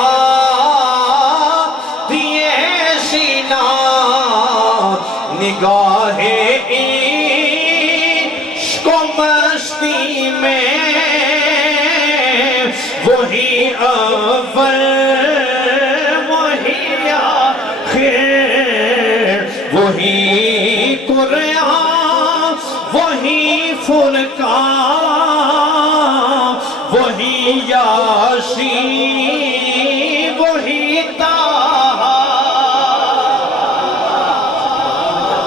سینا نگاہ عشق و مستی میں وہی اول وہی آخر وہی قرآن وہی فرقان وہی یاسین وہی طٰہٰ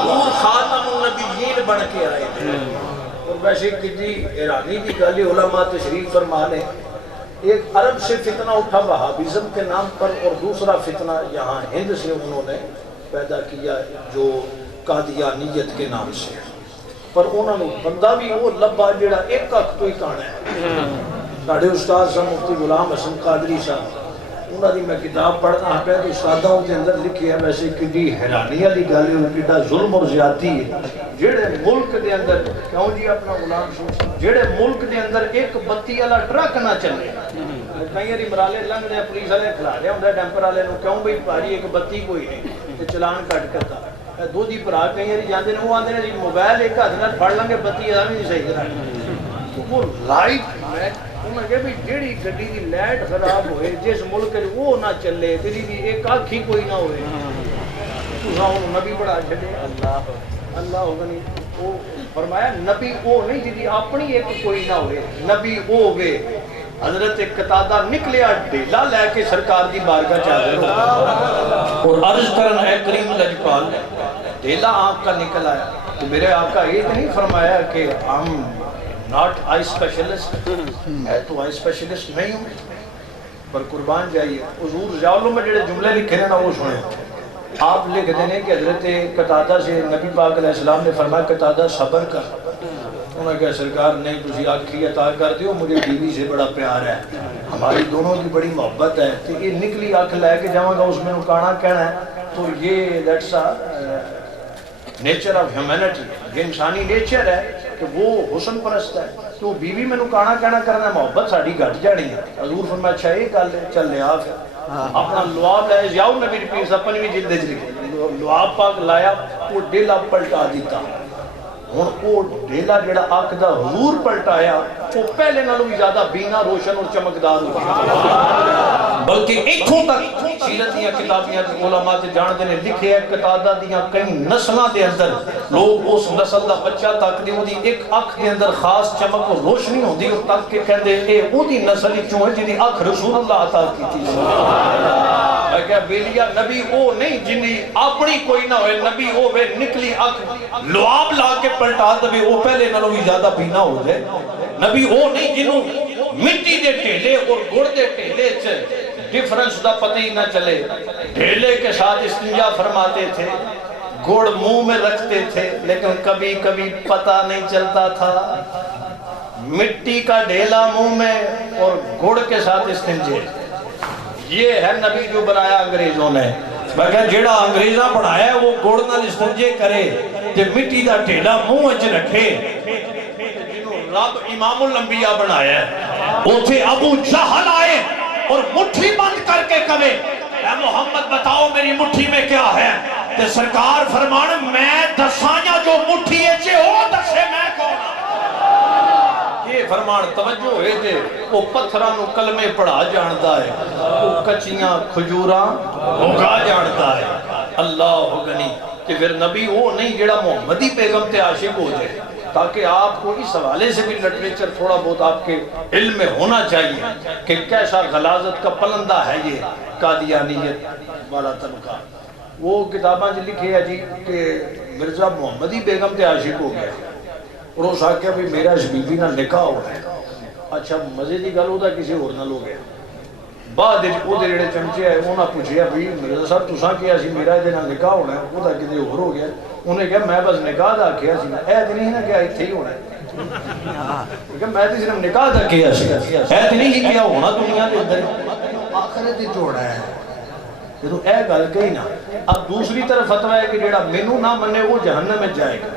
اور خاتم النبیین بن کے آئے تھے۔ اور ویسے کتنی ایرانی کی گل علماء تشریف فرما لیں، ایک عرب سے فتنہ اٹھا وہابیزم کے نام پر، اور دوسرا فتنہ یہاں ہند سے انہوں نے پیدا کیا جو قادیانیت کے نام سے، پر انہوں نے بندہ بھی وہ لبا جڑا ایک اک تو ہی کانا ہے۔ ساڑھے استاد صاحب مفتی غلام حسن قادری صاحب انہوں نے میں کتاب پڑھنا پہ کہ استادوں کے اندر لکھی ہے ویسے کدی حیرانی والی گل ہے کڈا ظلم اور زیادتی ہے جڑے ملک دے اندر کیوں جی اپنا غلام جڑے ملک دے اندر ایک بتی والا ٹرک نہ چلے کئی باری مرالے لنگ دے پولیس والے کھلا رہے ہوں ڈیمپر والے کیوں بھائی بھاری ایک بتی کوئی نہیں چلان کٹ کرتا دو جی برا کئی باری جاندے نے وہ آندے نے جی موبائل ایک ہاتھ نال پھڑ لیں گے بتی ادا بھی نہیں صحیح کرا وہ لائٹ انہوں نے کہا بھی جیڑی گڈی دی لائٹ خراب ہوئے جس ملک وہ نہ چلے تیری دی ایک آنکھ ہی کوئی نہ ہوئے تو انہوں نبی بڑا چھڑے اللہ ہوگا نہیں وہ فرمایا نبی وہ نہیں جی اپنی ایک کوئی نہ ہوئے نبی وہ ہوئے حضرت قتادہ نکلیا ڈیلا لے کے سرکار دی بارگاہ چاہتے ہو اور عرض کرن ہے کریم لجپال ڈیلا آنکھ کا نکل آیا تو میرے آقا یہ نہیں فرمایا کہ ہم ناٹ آئی اسپیشلسٹ ہے تو آئی اسپیشلسٹ نہیں ہوں پر قربان جائیے حضور ضیاء میں جڑے جملے لکھے ہیں نا وہ سنیں آپ لکھ دینے کہ حضرت قتادہ سے نبی پاک علیہ السلام نے فرمایا قتادہ صبر کر انہوں نے کہا سرکار نہیں تجھے آنکھی عطا کر دیو مجھے بیوی سے بڑا پیار ہے ہماری دونوں کی بڑی محبت ہے کہ یہ نکلی آنکھ لے کے جاؤں گا اس میں نکانا کہنا ہے تو یہ دیٹس نیچر آف ہیومینٹی یہ انسانی نیچر ہے کہ وہ حسن پرست ہے تو بیوی میں نکانا کہنا کرنا محبت ساڑھی گھٹ جانی ہے حضور فرمایا اچھا یہ گل ہے چل لیا پھر اپنا لعاب لائے جاؤ نبی پیر صاحب اپنی بھی جلد لکھے لعاب پاک لایا وہ ڈیلا پلٹا دیتا ہوں وہ ڈیلا جڑا آنکھ دا حضور پلٹایا وہ پہلے نالوں بھی زیادہ بینا روشن اور چمکدار ہو بلکہ ایتھوں تک سیرت دیاں کتابیاں علماء تے جانتے نے لکھے ہے قتادہ دیاں کئی نسلاں دے اندر لوگ اس نسل دا بچہ تک دی وہ دی ایک اکھ دے اندر خاص چمک اور روشنی ہوندی اور تک کے کہندے اے وہ دی نسل چوں ہے جی دی اکھ رسول اللہ عطا کیتی میں کہا بیلیا نبی وہ نہیں جنہی اپنی کوئی نہ ہوئے نبی وہ بے نکلی اکھ لعاب لا کے پلٹا دے وہ پہلے نالوں بھی زیادہ پینا ہو جائے نبی وہ نہیں جنہوں مٹی دے ٹھیلے اور گڑ دے ٹھیلے ڈیفرنس دا پتہ ہی نہ چلے ڈھیلے کے ساتھ استنجا فرماتے تھے گڑ منہ میں رکھتے تھے لیکن کبھی کبھی پتہ نہیں چلتا تھا مٹی کا ڈھیلا منہ میں اور گڑ کے ساتھ استنجے یہ ہے نبی جو بنایا انگریزوں نے بلکہ جیڑا انگریزاں بنایا ہے وہ گڑ نال استنجے کرے تے مٹی دا ڈھیلا منہ وچ رکھے جنہوں رب امام الانبیاء بنایا ہے اوتھے ابو جہل آئے اور مٹھی بند کر کے کہے اے محمد بتاؤ میری مٹھی میں کیا ہے تے سرکار فرمان میں دسائیاں جو مٹھی ہے چھے ہو دسے میں کون یہ فرمان توجہ ہوئے تھے وہ پتھران و کلمے پڑھا جانتا ہے وہ کچیاں کھجوراں ہوگا جانتا ہے اللہ غنی کہ پھر نبی وہ نہیں جڑا محمدی پیغم تے عاشق ہو جائے تاکہ آپ کو اس حوالے سے بھی لٹریچر تھوڑا بہت آپ کے علم میں ہونا چاہیے کہ کیسا غلاظت کا پلندہ ہے یہ قادیانیت والا طبقہ وہ کتاباں جو لکھے ہے جی کہ مرزا محمدی بیگم تے عاشق ہو گیا اور اس آکھیا بھی میرا اس بی بی نہ نکاح ہو ہے اچھا مزے دی گل ہوتا کسی اور نہ لو گیا بعد وہ جڑے چمچے آئے انہوں نے پوچھا بھائی مرزا صاحب تساں کیا سی میرا یہ نکاح ہونا ہے وہ کتنے اور ہو گیا انہیں کہا میں بس نکاح دا کیا سی اے تو نہیں نا کیا اتنے ہی ہونا ہے میں تو صرف نکاح دا کیا سی اے تو نہیں کیا ہونا دنیا کے اندر آخرت ہی جوڑا ہے جدو اے گل کہی نا اب دوسری طرف فتویٰ ہے کہ جڑا مینوں نہ منے وہ جہنم میں جائے گا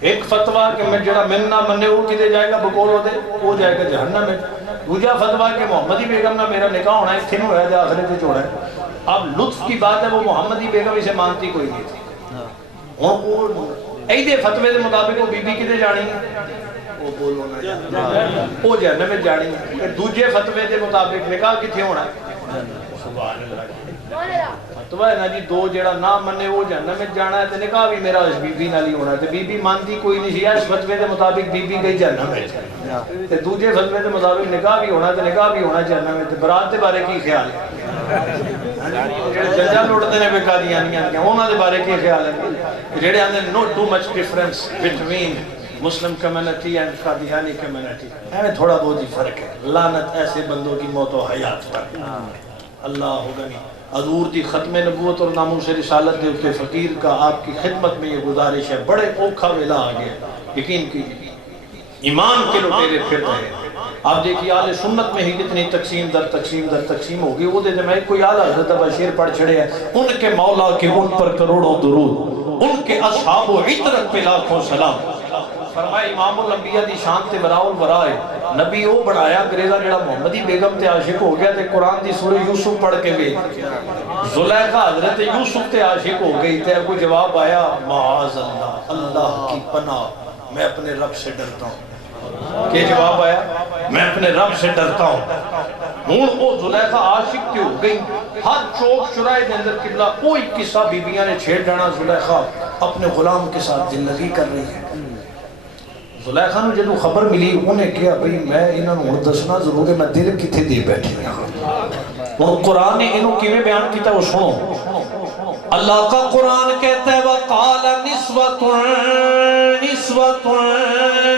ایک فتویٰ کہ میں جڑا مینوں نہ منے وہ کدے جائے گا بقول ہوتے وہ جائے گا جہنم میں دوسرا فتویٰ کہ محمدی بیگم نہ میرا نکاح ہونا ہے اتنے میں ہوا جا آخرت ہی جوڑا ہے اب لطف کی بات ہے وہ محمدی بیگم اسے مانتی کوئی نہیں تھی ایدے فتوے دے مطابق وہ بی بی کدے جانی ہے وہ بولو نہ وہ جہنم میں جانی ہے دوجے فتوے دے مطابق نکاح کتنے ہونا ہے سبحان اللہ فتوہ ہے نا جی دو جڑا نہ منے وہ جہنم میں جانا ہے تے نکاح بھی میرا اس بی بی نال ہی ہونا ہے تے بی بی مانتی کوئی نہیں سی اس فتوے دے مطابق بی بی گئی جہنم میں تے دوجے فتوے دے مطابق نکاح بھی ہونا تے نکاح بھی ہونا جہنم میں تے برات دے بارے کی خیال ہے ججا لوٹتے نے بے قادیانیاں انہاں دے بارے کی خیال ہے جڑے آندے no too much difference between Muslim community and Qadiani community ایویں تھوڑا بہت ہی فرق ہے لعنت ایسے بندوں کی موت و حیات پر اللہ ہوگا نہیں حضور دی ختم نبوت اور ناموس رسالت دے اوپر فقیر کا آپ کی خدمت میں یہ گزارش ہے بڑے اوکھا ویلا آ گیا یقین کیجیے ایمان کے لٹیرے پھر رہے آپ دیکھیے آل سنت میں ہی کتنی تقسیم در تقسیم در تقسیم ہوگی وہ دے میں کوئی آلہ حضرت بشیر پڑھ چھڑے ہیں ان کے مولا کے ان پر کروڑوں درود ان کے اصحاب و عطرت پہ لاکھوں سلام فرمائے امام الانبیاء دی شان تے وراء الورائے نبی وہ بڑھایا گریزہ جڑا محمدی بیگم تے عاشق ہو گیا تے قرآن دی سورہ یوسف پڑھ کے بھی زلیخا حضرت یوسف تے عاشق ہو گئی تے کوئی جواب آیا معاذ اللہ اللہ کی پناہ میں اپنے رب سے ڈرتا ہوں کہ جواب آیا میں اپنے رب سے ڈرتا ہوں ہوں او زلیخا عاشق تے ہو گئی ہر چوک چرائے دے اندر قبلہ کوئی قصہ بیبیاں نے چھیڑ ڈانا زلیخا اپنے غلام کے ساتھ زندگی کر رہی ہے زلیخا نے جدو خبر ملی انہیں کیا بھئی میں انہوں نے دسنا ضرور ہے میں دل کتھے دے بیٹھی اور قرآن نے انہوں کیویں بیان کیتا وہ سنو اللہ کا قرآن کہتا ہے وَقَالَ نِسْوَةٌ نِسْوَةٌ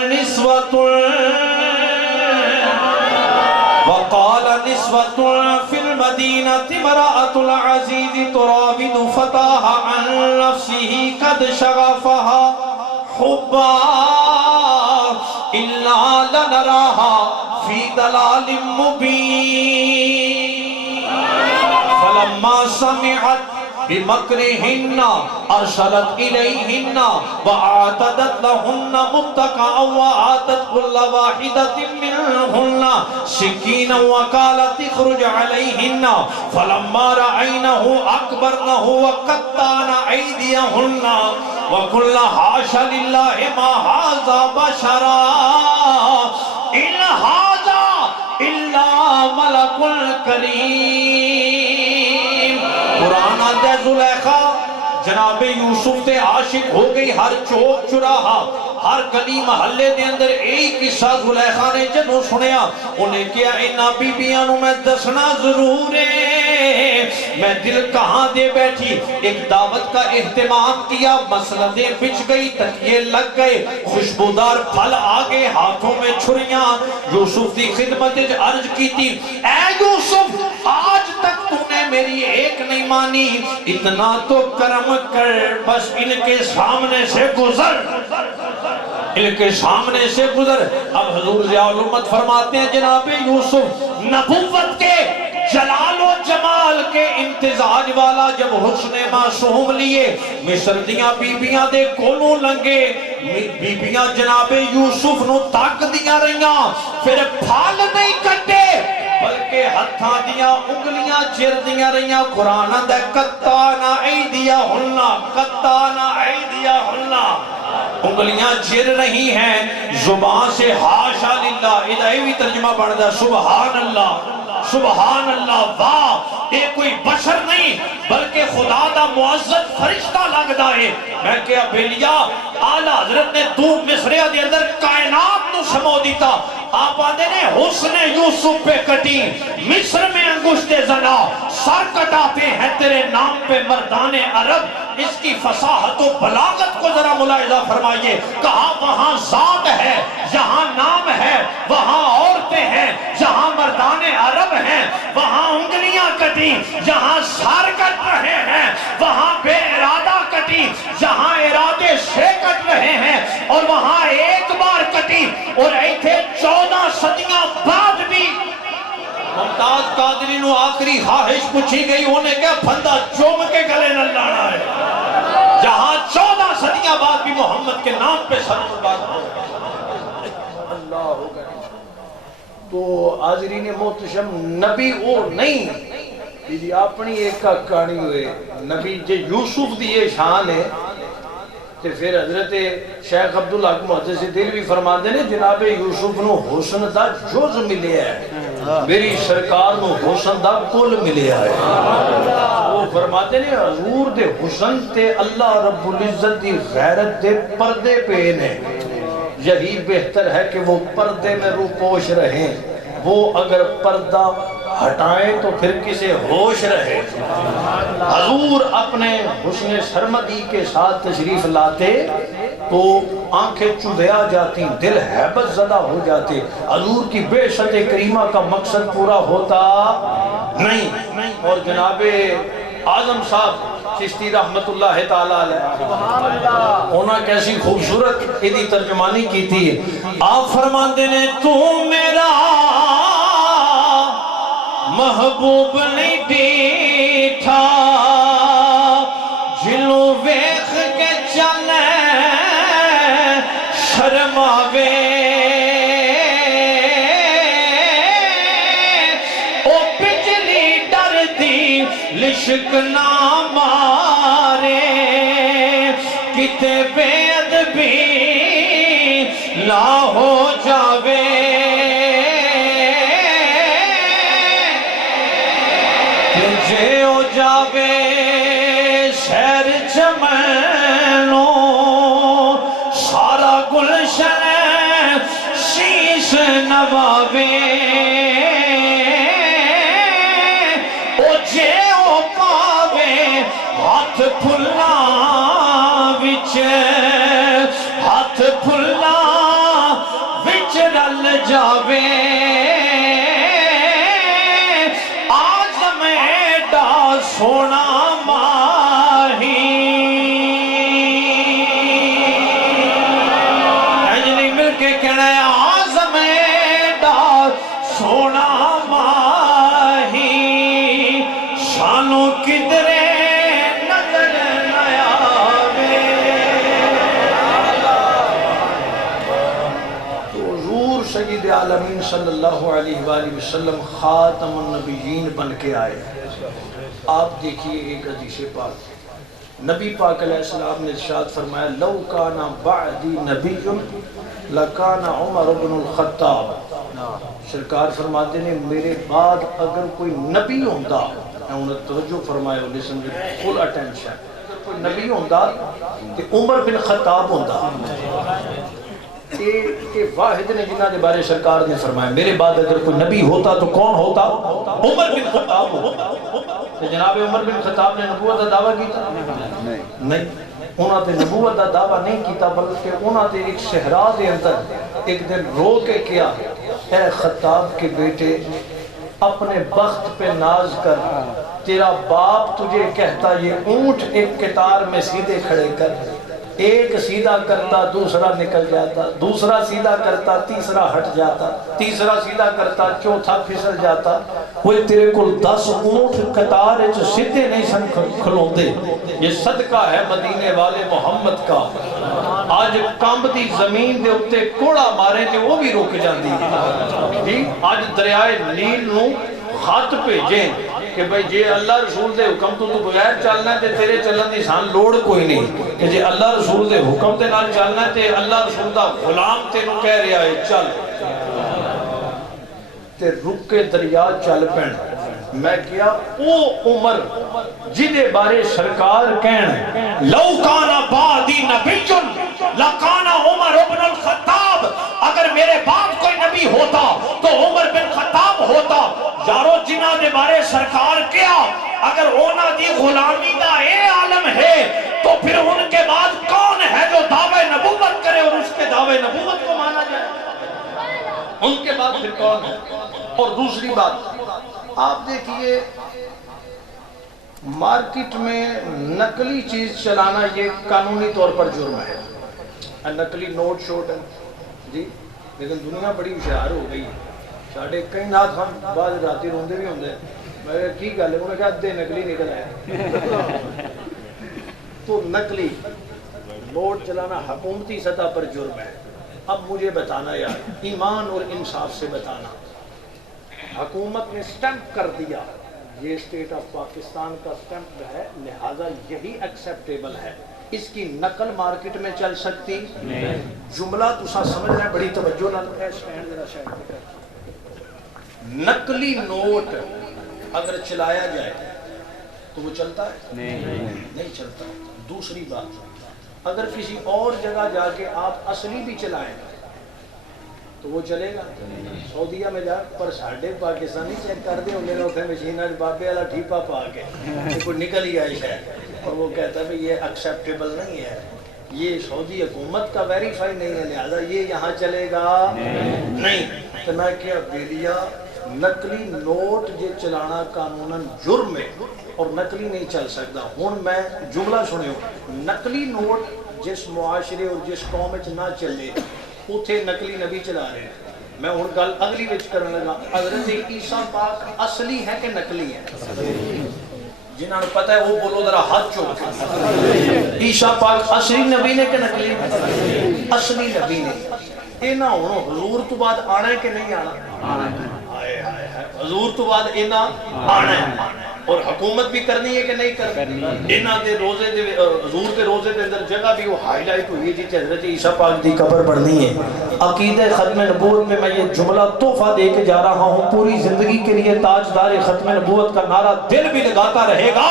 نِسْوَةٌ وَقَالَ نِسْوَةٌ فِي الْمَدِينَةِ امْرَأَةُ الْعَزِيزِ تُرَاوِدُ فَتَاهَا عَنْ نَفْسِهِ قَدْ شَغَفَهَا حُبًّا إِلَّا لَنَرَاهَا فِي ضَلَالٍ مُبِينٍ فَلَمَّا سَمِعَتْ بِمَكْرِهِنَّ أَرْسَلَتْ إِلَيْهِنَّ وَأَعْتَدَتْ لَهُنَّ مُتَّكَأً وَآتَتْ كُلَّ وَاحِدَةٍ مِّنْهُنَّ سِكِّينًا وَقَالَتِ اخْرُجْ عَلَيْهِنَّ فَلَمَّا رَأَيْنَهُ أَكْبَرْنَهُ وَقَطَّعْنَ أَيْدِيَهُنَّ وَقُلْنَ حَاشَ لِلَّهِ مَا هَٰذَا بَشَرًا إِنْ هَٰذَا إِلَّا مَلَكٌ كَرِيمٌ قرآن آدھے زلیخا جناب یوسف تے عاشق ہو گئی ہر چوک چراہا ہر گلی محلے دے اندر ایک قصہ زلیخا نے جنہوں سنیا انہیں کیا اینا بی بیانوں میں دسنا ضرور ہے میں دل کہاں دے بیٹھی ایک دعوت کا اہتمام کیا مسندیں بچ گئی تکیے لگ گئے خوشبودار پھل آگے ہاتھوں میں چھریاں یوسف دی خدمت عرض کی تھی اے یوسف آج تک تو نے میری ایک نہیں مانی اتنا تو کرم کر بس ان کے سامنے سے گزر ان کے سامنے سے گزر اب حضور ضیاء الامت فرماتے ہیں جناب یوسف نبوت کے جلال و جمال کے امتزاج والا جب حسن معصوم لیے مصر دیاں بیبیاں دے کولوں لنگے بیبیاں جناب یوسف نو تاک دیاں رہیاں پھر پھال نہیں کٹے بلکہ ہتھاں دیاں انگلیاں چر دیاں رہیاں قرآن دے قطعنا ایدیہنہ انگلیاں چر رہی ہیں زبان سے حاشا للہ ادھائی بھی ترجمہ بڑھتا سبحان اللہ سبحان اللہ واہ یہ کوئی بشر نہیں بلکہ خدا دا معزز فرشتہ لگدا ہے میں کہا بیلیا آلہ حضرت نے تو مصریہ دے اندر کائنات نو سمو دیتا آپ آدھے نے حسن یوسف پہ کٹی مصر میں انگشت زنا سر کٹاتے ہیں تیرے نام پہ مردان عرب اس کی فصاحت و بلاغت کو ذرا ملاحظہ فرمائیے کہا وہاں ذات ہے جہاں نام ہے وہاں عورتیں ہیں جہاں مردان عرب ہیں وہاں کٹی جہاں سار کٹ رہے ہیں وہاں بے ارادہ کٹی، جہاں ارادے سے کٹ رہے ہیں اور وہاں ایک بار کٹی، اور ایتھے 14 صدیاں بعد بھی ممتاز قادری نو آخری خواہش پوچھی گئی، انہیں کیا پھندا چوم کے گلے نہ لانا ہے، جہاں 14 صدیاں بعد بھی محمد کے نام پہ سر قربان ہو۔ اللہ ہوگا۔ تو حاضرین محتشم، نبی وہ نہیں جی اپنی ایک کہانی ہوئے نبی جے یوسف دی یہ شان ہے، تے پھر حضرت شیخ عبدالحق محدث دہلوی فرماندے نے جناب یوسف نو حسن دا جز ملیا ہے، میری سرکار نو حسن دا کل ملیا ہے۔ وہ فرماتے نے حضور دے حسن تے اللہ رب العزت دی غیرت دے پردے پہ نے، یہی بہتر ہے کہ وہ پردے میں روپوش رہیں، وہ اگر پردہ ہٹائیں تو پھر کسے ہوش رہے۔ حضور اپنے حسن سرمدی کے ساتھ تشریف لاتے تو آنکھیں چودھیا جاتی، دل ہیبت زدہ ہو جاتے، حضور کی بے شت کریمہ کا مقصد پورا ہوتا نہیں۔ اور جناب اعظم صاحب چشتی رحمت اللہ تعالیٰ علیہ انہاں کیسی خوبصورت ایدی ترجمانی کی تھی۔ آپ فرماندے نے تو میرا محبوب نہیں ڈیٹھا، جلو ویخ کے چلے شرماوے، او بجلی ڈر دی لشک نہ مارے، کتے بے ادبی نہ ہو جاوے، جے ہو جاوے شہر چمنو سارا گلشن شیش نواوے، او جے ہو پاوے ہاتھ پھلا وچ، ہاتھ پھلا وچ رل جاوے، سونا ماہی انجلی مل کے کہنا ہے آزم ڈار سونا ماہی، شانو کدرے نظر نیاوے۔ تو حضور سید عالمین صلی اللہ علیہ وآلہ وسلم خاتم النبیین بن کے آئے۔ آپ دیکھیے ایک حدیث پاک، نبی پاک علیہ السلام نے ارشاد فرمایا لو کان بعدی نبی لکان عمر بن الخطاب، سرکار فرماتے ہیں میرے بعد اگر کوئی نبی ہوندہ، میں انہیں توجہ فرمایا لسن with full attention، اگر کوئی نبی ہوندہ تو عمر بن خطاب ہوندہ۔ کہ واحد نے جنہ دے بارے سرکار نے فرمایا میرے بعد اگر کوئی نبی ہوتا تو کون ہوتا؟ عمر بن خطاب ہوتا۔ تو جناب عمر بن خطاب نے نبوت کا دعویٰ کیتا؟ نہیں، انہاں تے نبوت کا دعویٰ نہیں کیتا، بلکہ انہاں تے ایک صحرا دے اندر ایک دن رو کے کیا، اے خطاب کے بیٹے اپنے بخت پہ ناز کر، تیرا باپ تجھے کہتا یہ اونٹ ایک قطار میں سیدھے کھڑے کر، ایک سیدھا کرتا دوسرا نکل جاتا، دوسرا سیدھا کرتا تیسرا ہٹ جاتا، تیسرا سیدھا کرتا چوتھا پھسل جاتا، وہ تیرے کو 10 اونٹ قطار سیدھے نہیں سن کھلوندے۔ یہ صدقہ ہے مدینے والے محمد کا، آج کامب دی زمین دے اتے کوڑا مارے تے وہ بھی روک جاندی ہے۔ آج دریائے نیل نو خط بھیجیں کہ بھئی جے اللہ رسول دے حکم تو بغیر چلنا ہے تے تیرے چلن دی سان لوڑ کوئی نہیں، کہ جے اللہ رسول دے حکم تے نال چلنا ہے تے اللہ رسول دا غلام تے نو کہہ رہا ہے چل، تے رک کے دریا چل پین۔ میں کیا او عمر جدے بارے سرکار کہن لو کانا بعدی نبی لکانا عمر بن الخطاب، اگر میرے بعد کوئی نبی ہوتا تو عمر بن خطاب ہوتا۔ یارو جنہ دے بارے سرکار کیا اگر اونا دی غلامی دا اے عالم ہے تو پھر ان کے بعد کون ہے جو دعوی نبوت کرے اور اس کے دعوی نبوت کو مانا جائے؟ ان کے بعد پھر کون ہے؟ اور دوسری بات آپ دیکھئے مارکیٹ میں نقلی چیز چلانا یہ قانونی طور پر جرم ہے، نقلی نوٹ شوٹ ہے جی، لیکن دنیا بڑی ہوشیار ہو گئی ہے. ساڑھے کئی نات ہم بعض راتی روندے بھی ہوندے ہیں، میں کہا کی گل ہے، انہوں نے کہا ادھے نقلی نکل آئے. تو نقلی نوٹ چلانا حکومتی سطح پر جرم ہے. اب مجھے بتانا یار، ایمان اور انصاف سے بتانا، حکومت نے سٹیمپ کر دیا یہ اسٹیٹ آف پاکستان کا سٹیمپ ہے، لہذا یہی ایکسیپٹیبل ہے، اس کی نقل مارکیٹ میں چل سکتی نہیں. جملہ تسا سمجھ رہے ہیں، بڑی توجہ نہ لگے، سٹینڈ ذرا سائڈ پہ. نقلی نوٹ اگر چلایا جائے تو وہ چلتا ہے نہیں چلتا. دوسری بات، اگر کسی اور جگہ جا کے آپ اصلی بھی چلائیں تو وہ چلے گا. سعودیہ میں جا پر ساڑھے پاکستانی چیک کر دے انہیں ہوتے ہیں مشین بابے والا ٹھیپا پا کے کوئی نکل ہی آئی ہے، اور وہ کہتا ہے یہ ایکسیپٹیبل نہیں ہے، یہ سعودی حکومت کا ویریفائی نہیں ہے، لہذا یہ یہاں چلے گا نہیں. تو میں کیا بیلیا، نقلی نوٹ جو چلانا قانوناً جرم ہے اور نقلی نہیں چل سکتا. ہوں میں جملہ سنو، نقلی نوٹ جس معاشرے اور جس قوم نہ چلے اتھے نقلی نبی چلا رہے ہیں. میں ہوں گل اگلی وچ کرنے لگا، حضرت عیسیٰ پاک اصلی ہے کہ نقلی ہے؟ جنہوں نے پتہ ہے وہ بولو ذرا ہاتھ چوک کے. عیسیٰ پاک اصلی نبی نے کہ نقلی؟ اصلی نبی نے. یہ نہ ہوں حضور تو بعد آنا ہے کہ نہیں آنا؟ حضور تو بعد اینا آنا ہے، اور حکومت بھی کرنی ہے کہ نہیں کرنی. اینا دے روزے دے حضور دے روزے دے اندر جگہ بھی وہ ہائی لائٹ ہوئی جی حضرت عیسیٰ پاک دی قبر پڑھنی ہے. عقیدہ ختم نبوت میں یہ جملہ تحفہ دے کے جا رہا ہوں، پوری زندگی کے لیے تاجدار ختم نبوت کا نعرہ دل بھی لگاتا رہے گا.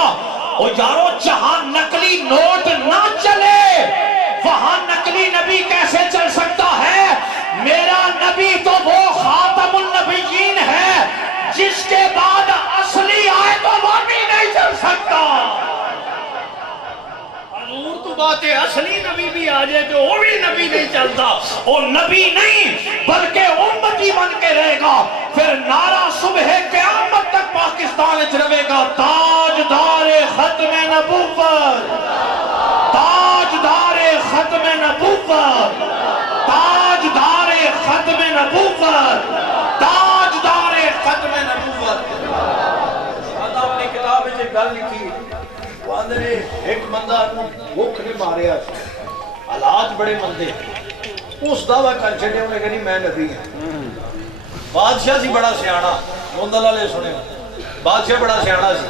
اور یارو جہاں نقلی نوٹ نہ چلے وہاں نقلی نبی کیسے چل سکتا ہے؟ میرا نبی تو وہ خاتم النبیین ہے جس کے بعد اصلی آئے تو وہ بھی نہیں چل سکتا. حضور تو بات ہے، اصلی نبی بھی آ جائے تو وہ بھی نبی نہیں چلتا. اور نبی نہیں بلکہ امتی بن کے رہے گا. پھر نعرہ صبح قیامت تک پاکستان وچ رہے گا، تاجدار ختم نبوت، تاجدار ختم نبوت، تاجدار ختم نبوت، تاجدار ختم نبوت. آدھا اپنی کتاب میں گل لکھی، وہ اندر ایک بندہ بھوک نے ماریا، حالات بڑے مندے، اس دعویٰ کر چھڑے انہیں کہا نہیں میں نبی ہوں. بادشاہ سی بڑا سیانا، موندل والے سنے، بادشاہ بڑا سیانا سی.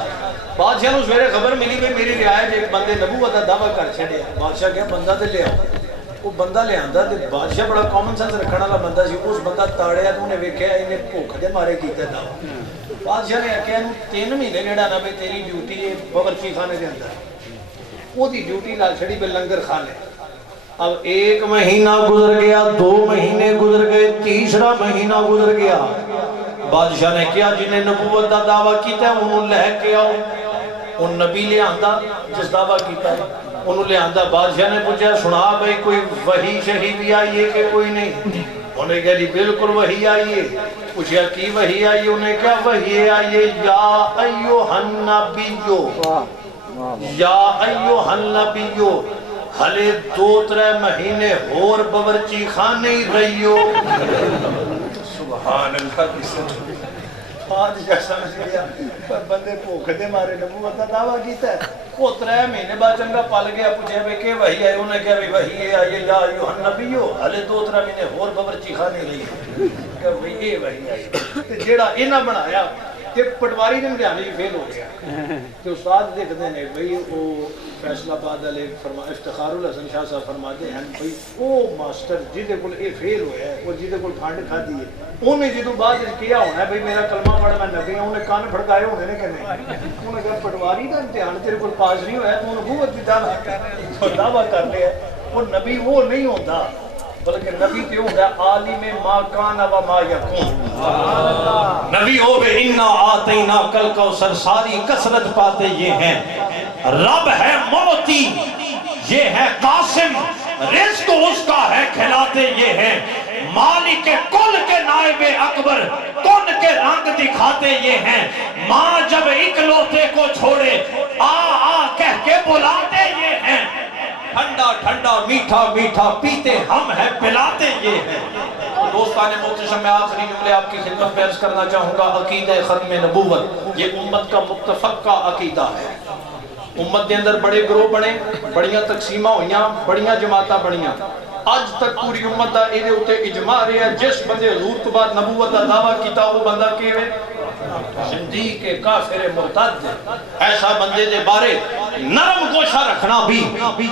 بادشاہ نے سویرے خبر ملی کہ میری رعایت ایک بندے نبوت کا دعویٰ کر چھڑے. بادشاہ کہا بندہ تے لے آؤ. وہ بندہ لے آندا تے بادشاہ بڑا کامن سینس رکھنے والا بندہ سی. اس بندہ تاڑیا تو انہیں ویکھیا انہیں بھوک دے مارے کیتا دعویٰ. بادشاہ نے کہا انہوں 3 مہینے نیڑا نہ بھئی تیری ڈیوٹی ہے باورچی خانے دے اندر. وہ دی ڈیوٹی لال چھڑی بے لنگر کھانے. اب 1 مہینہ گزر گیا، 2 مہینے گزر گئے، تیسرا مہینہ گزر گیا. بادشاہ نے کیا جنہیں نبوت دا دعویٰ کیتا ہے انہوں لے کے آؤ. ان نبی لے آندہ جس دعویٰ کیتا ہے انہوں لے آندہ. بادشاہ نے پوچھا سنا بھئی کوئی وحی شہی بھی آئیے کہ کوئی نہیں؟ انہیں کہا جی بالکل وحی آئیے. پوچھا کی وحی آئیے؟ انہیں کہا وحی آئیے یا ایوہ النبیو، یا ایوہ النبیو ہلے 2-3 مہینے اور باورچی خانے ہی رہیو. سبحان اللہ کی سبحان. بادشاہ سمجھ گیا بندے بھوک دے مارے نبوت کا دعویٰ کیتا ہے. وہ 3 مہینے بعد چنگا پل گیا. پوچھے بھئی کہ وحی آئے؟ انہیں کہا وحی آئیے یا ایوہ النبیو ہلے 2-3 مہینے اور باورچی خانے رہیو. کہ بھئی یہ وحی آئی جیڑا انہاں بنایا کہ پٹواری نے مریانی فیل ہو گیا. تو استاد دیکھتے ہیں بھئی وہ فیصلہ آباد والے افتخار الحسن شاہ صاحب فرماتے ہیں بھئی وہ ماسٹر جہدے کول اے فیل ہویا ہے، وہ جہدے کول کھانڈ کھادی ہے، انہیں جدو بعد کیا ہونا ہے بھئی میرا کلمہ پڑھ میں نبی ہوں، انہیں کان پھڑکائے ہونے نے کہ نہیں. انہیں کہا پٹواری کا امتحان تیرے کول پاس نہیں ہویا تو نبوت بھی دعویٰ کر لیا. وہ نبی وہ نہیں ہوتا بلکہ نبی تے ہوتا ہے عالم ما کان و ما یکون. نبی ہو بے انا آتینا کل کوثر، ساری کثرت پاتے یہ ہیں. رب ہے موتی، یہ ہے قاسم، رزق اس کا ہے کھلاتے یہ ہیں. مالک کل کے نائب اکبر، کن کے رنگ دکھاتے یہ ہیں. ماں جب اکلوتے کو چھوڑے میٹھا میٹھا پیتے ہم ہیں پلاتے یہ ہیں۔ دوستان محتشم میں آخری جملے آپ کی خدمت میں عرض کرنا چاہوں گا۔ عقیدہ ختم نبوت یہ امت کا متفقہ عقیدہ ہے۔ امت دے اندر بڑے گروہ بنے، بڑیاں تقسیمہ ہویاں، بڑیاں جماعتاں بڑیاں، اج تک پوری امت دا ایدے ہوتے اجماع رہا ہے جس بندے حضور تو بعد نبوت دا دعویٰ کیتا وہ بندہ کیوے زندیق کافر مرتد ایسا بندے دے بارے نرم گوشہ رکھنا بھی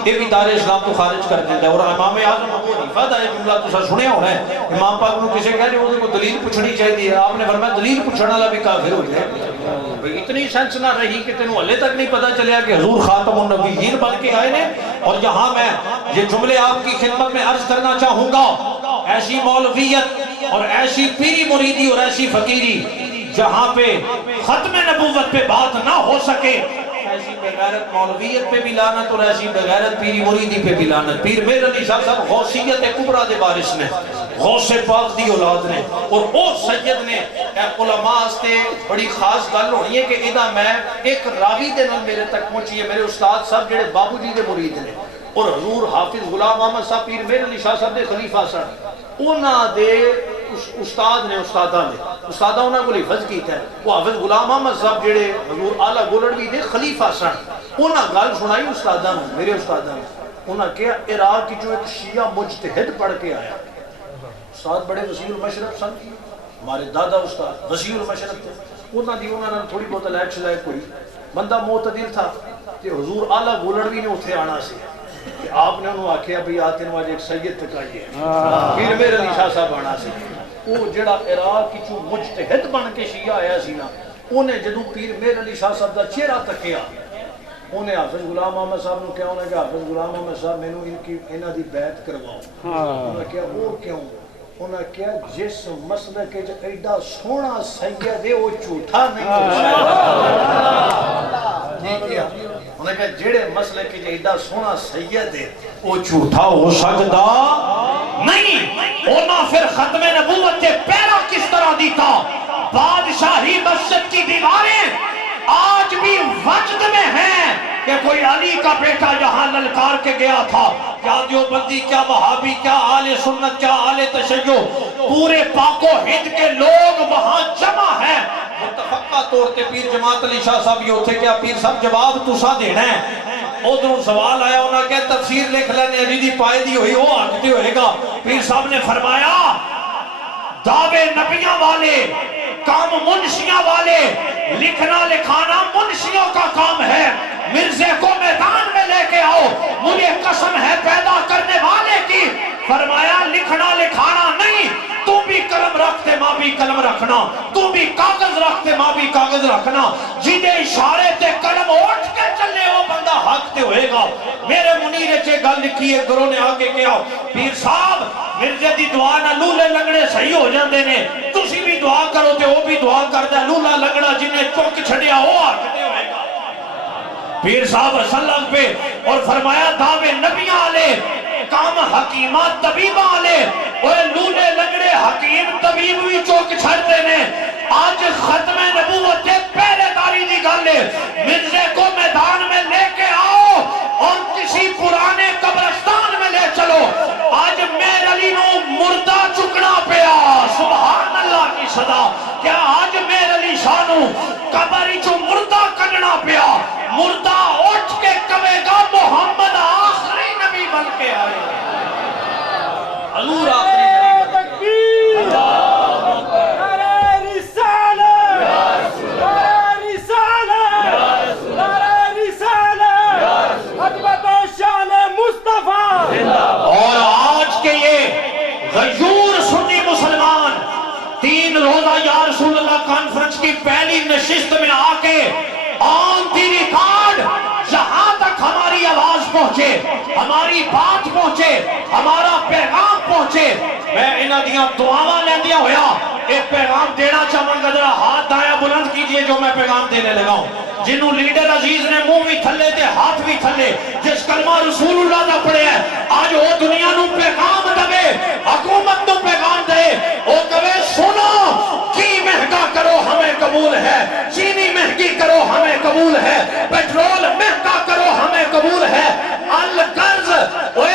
یہ بھی دار اسلام تو خارج کر دیتا ہے۔ اور امام اعظم ابو حنیفہ دا یہ جملہ تو سنے ہونا ہے، امام پاک نے کسے کہہ رہے ہو کو دلیل پوچھنی چاہیے، آپ نے فرمایا دلیل پوچھنے والا بھی کافر ہو جائے۔ اتنی سینس نہ رہی کہ تینوں ہلے تک نہیں پتہ چلیا کہ حضور خاتم النبیین بن کے آئے نے۔ اور یہاں میں یہ جملے آپ کی خدمت میں عرض کرنا چاہوں گا، ایسی مولویت اور ایسی پیری مریدی اور ایسی فقیری جہاں پہ ختم نبوت پہ بات نہ ہو سکے، ایسی بغیرت مولویت پہ بھی لعنت اور ایسی بغیرت پیری مریدی پہ بھی لعنت۔ پیر میر علی شاہ صاحب غوثیت کبریٰ دے بارش نے، غوث پاک دی اولاد نے، اور او سید نے علماء سے بڑی خاص گل ہونی ہے کہ ادھا میں ایک راوی دے نال میرے تک پہنچی ہے، میرے استاد صاحب جڑے بابو جی دے مرید نے اور حضور حافظ غلام احمد صاحب پیر میر علی شاہ صاحب دے خلیفہ سن، انہاں دے استاد نے استادہ انہاں کو حفظ کیتا ہے، وہ حافظ غلام احمد صاحب جڑے حضور اعلیٰ گولڑوی دے خلیفہ سن، انہاں گل سنائی استادہ نے، میرے استادہ نے، انہاں کہا عراق کی جو ایک شیعہ مجتہد پڑھ کے آیا، استاد بڑے وسیع المشرف سن، ہمارے دادا استاد وسیع المشرف تھے، انہاں دی انہاں نے تھوڑی بہت لائق شلائق کوئی بندہ معتدل تھا کہ حضور اعلیٰ گولڑوی نے اتھے آنا سی کہ آپ نے انہوں آکھیا بھی آتے ہیں واجہ ایک سید تکائیے پیر میر علی شاہ صاحب آنا سی، وہ جڑا عراق کی جو مجتہد بن کے شیعہ آیا سی نا، انہیں جدو پیر میر علی شاہ صاحب دا چہرہ تکیا، انہیں حافظ غلام احمد صاحب نے کیا انہیں کہ حافظ غلام احمد صاحب میں نے انہاں دی بیعت کرواؤ، انہیں کیا وہ کیوں؟ انہیں کیا جس مسئلہ کے جو ایڈا سونا سید ہے وہ جھوٹا نہیں ہو سکتا، انہیں کہا جڑے مسئلے کے جو ایڈا سونا سید ہے وہ جھوٹا ہو سکتا نہیں۔ انہاں پھر ختم نبوت کے پیرا کس طرح دیتا، بادشاہی مسجد کی دیواریں آج بھی وجد میں ہیں کہ کوئی علی کا بیٹا یہاں للکار کے گیا تھا، کیا دیوبندی کیا وہابی کیا آل سنت کیا آل تشیع، پورے پاک و ہند کے لوگ وہاں جمع ہیں۔ متفقہ طور تے پیر جماعت علی شاہ صاحب یہ ہوتے کیا پیر صاحب جواب تسا دینا ہے، ادھروں سوال آیا انہاں کہ تفسیر لکھ لینے علی دی پائے دی ہوئی وہ آگتے ہوئے گا، پیر صاحب نے فرمایا دعوے نبیاں والے کام منشیاں والے، لکھنا لکھانا منشیوں کا کام ہے، مرزے کو میدان میں لے کے آؤ، مجھے قسم ہے پیدا کرنے والے کی، فرمایا لکھنا لکھانا نہیں، تم بھی قلم رکھتے ماں بھی قلم رکھنا، تم بھی کاغذ رکھتے ماں بھی کاغذ رکھنا، جیدے اشارے تے قلم اٹھ کے چلے وہ بندہ حق تے ہوئے گا۔ میرے منیر چے گل لکھی ہے گروہ نے آگے کیا، پیر صاحب مرزے دی دعا نہ لولے لنگڑے صحیح ہو جاندے نے، تسی بھی دعا کرو تے وہ بھی دعا کردہ، لولا لنگڑا جنہیں چوک چھڑیا وہ حق تے ہوئے گا۔ پیر صاحب صلی پہ اور فرمایا دعوے نبیاں آلے کام حکیمہ طبیبہ آلے، وہ لولے لنگڑے حکیم طبیب بھی چوک چھڑتے نے۔ آج ختم نبوت کے پہلے داری دی گالے مرزے کو میدان میں لے کے آؤ اور کسی پرانے قبرستان میں لے چلو، آج میر علی نو مردہ چکنا پیا، سبحان اللہ کی صدا، کیا آج میر علی شاہ نو قبری جو مردہ کڈنا پیا، مردہ اٹھ کے کہے گا محمد آخری نبی بن کے آئے، حضور آخری نبی بن کے آئے۔ اور آج کے یہ غیور سنی مسلمان 3 روزہ یا رسول اللہ کانفرنس کی پہلی نشست میں آ کے آن دی ریکارڈ جہاں تک ہماری آواز پہنچے، ہماری بات پہنچے، ہمارا پیغام پہنچے، میں انہاں دیاں دعاواں لیندیا ہویا ایک پیغام دینا چاہوں گا، ذرا ہاتھ دائیں بلند کیجئے جو میں پیغام دینے لگا ہوں، جنہوں لیڈر عزیز نے منہ بھی تھلے تے ہاتھ بھی تھلے، جس کلمہ رسول اللہ دا پڑے ہیں، آج وہ دنیا نو پیغام دے، حکومت نو پیغام دے، وہ کہے سنو کی مہنگا کرو ہمیں قبول ہے، چینی مہنگی کرو ہمیں قبول ہے، پیٹرول مہنگا کرو ہمیں قبول ہے، الغرض وہ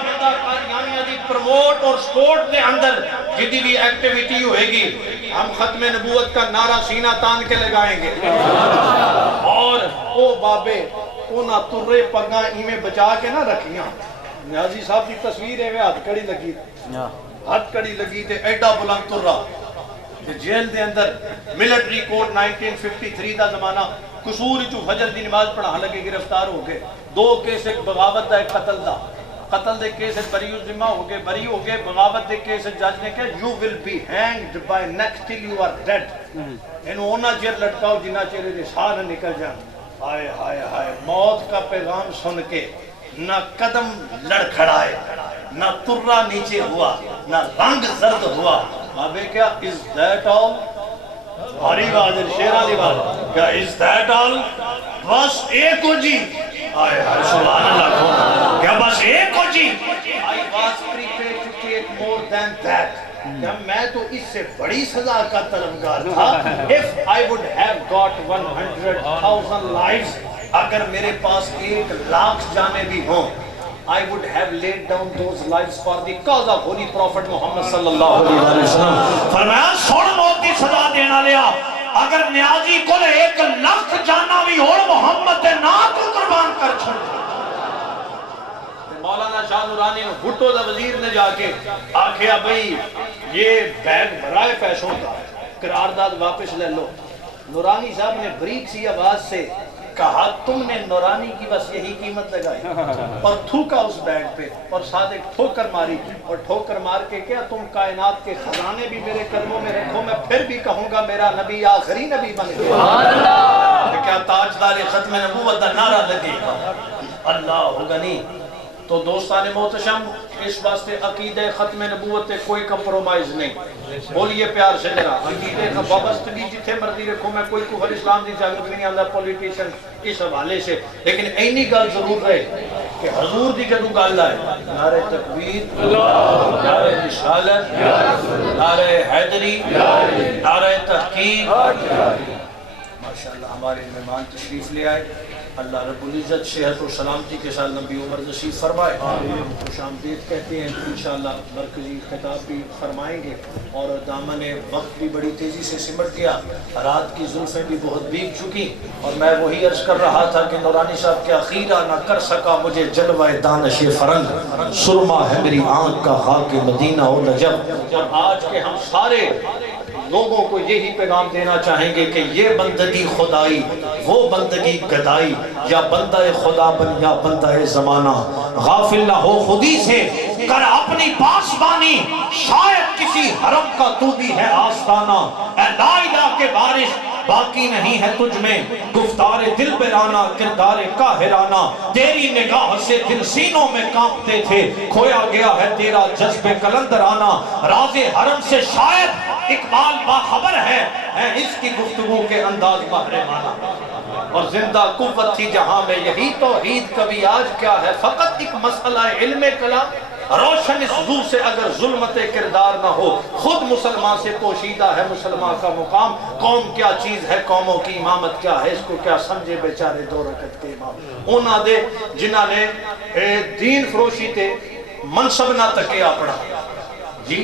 بندہ قادیانیہ دی پروموٹ اور سپورٹ دے اندر جدی بھی ایکٹیویٹی ہوئے گی ہم ختم نبوت کا نعرہ سینہ تان کے لگائیں گے اور او بابے اونا ترے پگاں ایمیں بچا کے نہ رکھیاں نیازی صاحب کی تصویر ہے ہاتھ کڑی لگی ہاتھ کڑی لگی تے ایڈا بلند ترہ تے جیل دے اندر ملٹری کوڈ 1953 دا زمانہ قصور چو فجر دی نماز پڑھا لگے گرفتار ہو گئے 2 کیس ایک بغاوت دا ایک قتل دے کیس بری ذمہ ہو گئے بغاوت دے کیس جج نے کہا you will be hanged by neck till you are dead انہوں اونا چیر لٹکاؤ جنہ چیرے دے ساہ نہ نکل جائیں ہائے ہائے ہائے موت کا پیغام سن کے نہ قدم لڑکھڑائے نہ ترہ نیچے ہوا نہ رنگ زرد ہوا بابے کیا is that all بھاری بات ہے شیرانی بات کیا is that all بس ایک ہو جی آئے ہائے سبحان اللہ کیا بس ایک ہو جی I was prepared to take more than that کیا میں تو اس سے بڑی سزا کا طلبگار تھا if I would have got 100,000 lives اگر میرے پاس 1,00,000 جانے بھی ہوں I would have laid down those lives for the cause of Holy Prophet Muhammad sallallahu alaihi wasallam فرمایا سوڑ موت کی سزا دینا لیا اگر نیازی کو 1,00,000 جانا بھی اور محمد دے نا تو قربان کر چھوڑ مولانا شاہ نورانی نے بھٹو دا وزیر نے جا کے آکھیا بھئی یہ بیگ بھرائے پیسوں کا قرارداد واپس لے لو نورانی صاحب نے بریک سی آواز سے کہا تم نے نورانی کی بس یہی قیمت لگائی اور تھوکا اس بیگ پہ اور ساتھ ایک ٹھوکر ماری اور ٹھوکر مار کے کیا تم کائنات کے خزانے بھی میرے قدموں میں رکھو میں پھر بھی کہوں گا میرا نبی آخری نبی بن گیا کیا تاجدار ختم نبوت دا نعرہ لگے گا اللہ غنی تو دوستان محتشم اس واسطے عقیدہ ختم نبوت کوئی کمپرومائز نہیں بولیے پیار سے ذرا عقیدہ کا وابستگی جتھے مرضی رکھو میں کوئی کفر اسلام دی جانب نہیں آندا پولیٹیشن اس حوالے سے لیکن اینی گل ضرور رہے کہ حضور دی جدوں گل آئے نعرہ تکبیر نعرہ رسالت نعرہ حیدری نعرہ تحقیق ماشاءاللہ ہمارے مہمان تشریف لے آئے اللہ رب العزت صحت و سلامتی کے ساتھ لمبی عمر نصیب فرمائے خوش آمدید کہتے ہیں انشاءاللہ مرکزی خطاب بھی فرمائیں گے اور دامن وقت بھی بڑی تیزی سے سمٹ گیا رات کی زلفیں بھی بہت بیگ چکی اور میں وہی عرض کر رہا تھا کہ نورانی صاحب کیا خیرہ نہ کر سکا مجھے جلوہ دانش فرنگ سرما ہے میری آنکھ کا خاک مدینہ و نجب آج کے ہم سارے لوگوں کو یہی پیغام دینا چاہیں گے کہ یہ بندگی خدائی وہ بندگی گدائی یا بندہ خدا بن یا بندہ زمانہ غافل نہ ہو خودی سے کر اپنی پاسبانی شاید کسی حرم کا تو بھی ہے آستانہ اے لا الہ کے بارش باقی نہیں ہے تجھ میں گفتار دل برانا کردار قاہرانہ تیری نگاہ سے دل سینوں میں کانپتے تھے کھویا گیا ہے تیرا جذب کلندرانہ راز حرم سے شاید اقبال باخبر ہے اس کی گفتگو کے انداز محرمانہ اور زندہ قوت تھی جہاں میں یہی توحید کبھی آج کیا ہے فقط ایک مسئلہ علم کلام روشن اس ضو سے اگر ظلمت کردار نہ ہو خود مسلمان سے پوشیدہ ہے مسلمان کا مقام قوم کیا چیز ہے قوموں کی امامت کیا ہے اس کو کیا سمجھے بیچارے 2 رکعت کے امام اونا دے جنہ نے دین فروشی تے منصب نہ تکیا پڑھا جی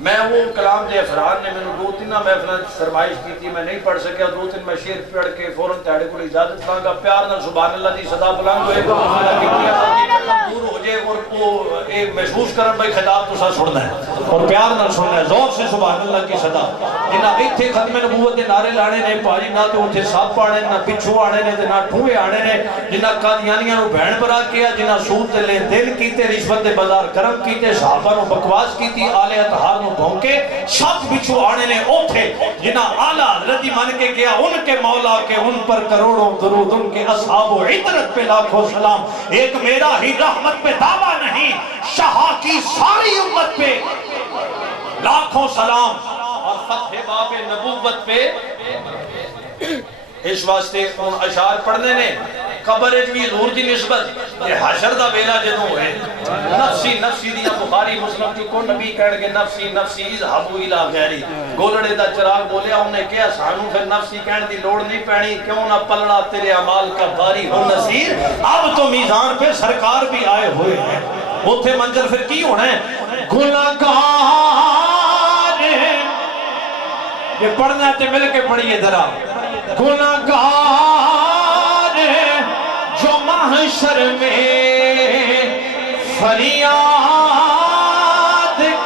میں وہ کلام دے افراد نے میں نے 2-3 محفلیں فرمائش کی تھی میں نہیں پڑھ سکیا 2-3 میں شعر پڑھ کے فوراں تیڑے کو اجازت مانگا گا پیار نہ سبحان اللہ دی صدا بلند ہوئے دور ہو جائے اور وہ ایک محسوس کرن بھائی خطاب تو سا سننا ہے اور پیار نہ سننا ہے زور سے سبحان اللہ کی صدا جنہ ایتھے ختم نبوت دے نعرے لانے نے پاجی نہ تو اتھے ساتھ پاڑے نہ پچھو آنے نے نہ ٹھوئے آنے نے جنہ قادیانیاں نو بہن برا کیا جنہ سود دے لین دل کیتے رشوت دے بازار کرم کیتے صحابہ نو بکواس کیتی آلے اتحار نو بھونکے شک بچھو آنے نے اوٹھے جنہ آلہ حضرتی من کے گیا ان کے مولا کے ان پر کروڑوں درود ان کے اصحاب و عطرت پہ لاکھوں سلام ایک میرا ہی رحمت پہ دعویٰ نہیں شہا کی ساری امت پہ لاکھوں سلام اور فتح باب نبوت پہ اس واسطے ان اشعار پڑھنے نے قبر بھی حضور دی نسبت یہ حشر دا ویلا جدوں ہوئے نفسی نفسی دیا بخاری مسلم کی کو نبی کہنے گے نفسی نفسی اذهبوا الى غیری گولڑے دا چراغ بولیا انہیں کیا سانو پھر نفسی کہنے دی لوڑ نہیں پینی کیوں نہ پلڑا تیرے اعمال کا باری ہو نصیر اب تو میزان پہ سرکار بھی آئے ہوئے ہیں اوتھے منظر پھر کی ہونا ہے گناہگار یہ پڑھنا ہے تے مل کے پڑھیے ذرا گناہگار جو محشر میں فریاد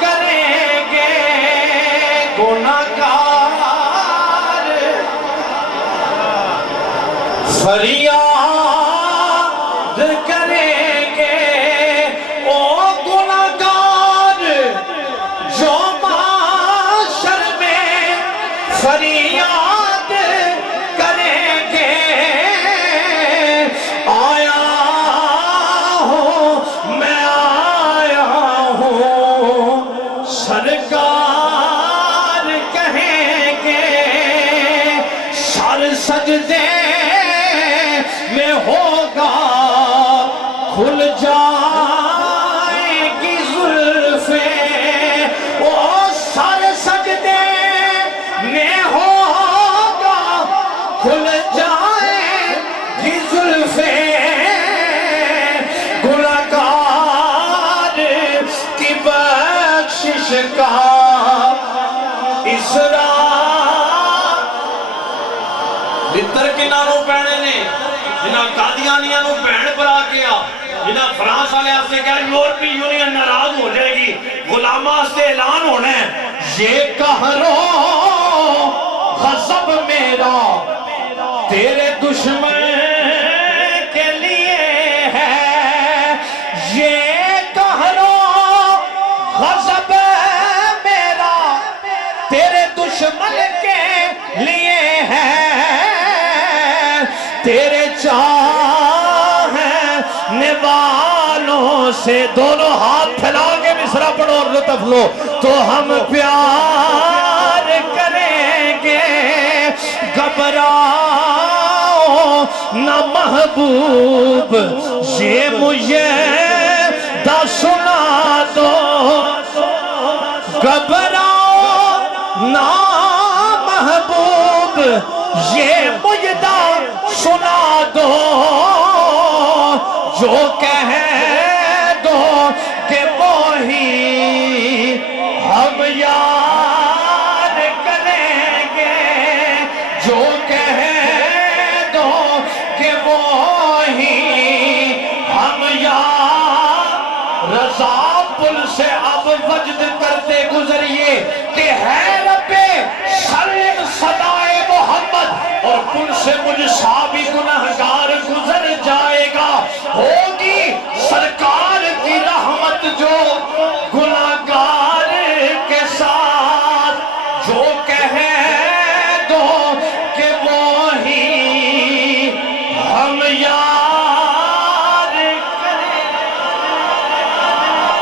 کریں گے گناہگار فریاد کریں گے او گناہگار جو محشر میں فریاد کریں گے آیا ہوں میں آیا ہوں سرکار کہیں گے سر سجدے میں ہوگا کھل جائیں گی زلفیں او سر سجدے میں ہوگا کھل جائیں گی زلفیں گناہگار کی بخشش کا اسرار لتر کی نانوں پہنے نے جنہ قادیانیاں نو بہن برا کیا جنہ فرانس والے آستے کہا یورپی یونین ناراض ہو جائے گی غلامہ آستے اعلان ہونے ہیں یہ قہرو غضب میرا تیرے دشمن کے لیے ہے یہ قہرو غضب میرا تیرے دشمن کے لیے ہے تیرے چاہنے والوں سے دونوں ہاتھ پھیلا کے مصرع پڑھو اور لطف لو تو ہم پیار کریں گے گھبراؤ نہ محبوب یہ مجھے دا سنا دو گھبراؤ نہ محبوب یہ مجدہ سنا دو جو کہہ دو کہ وہی ہم یاد کریں گے جو کہہ دو کہ وہی ہم یاد رضا پل سے اب وجد کرتے گزریے کہ ہے رب سلم صدائے محمد اور پل سے مجھ ساتھ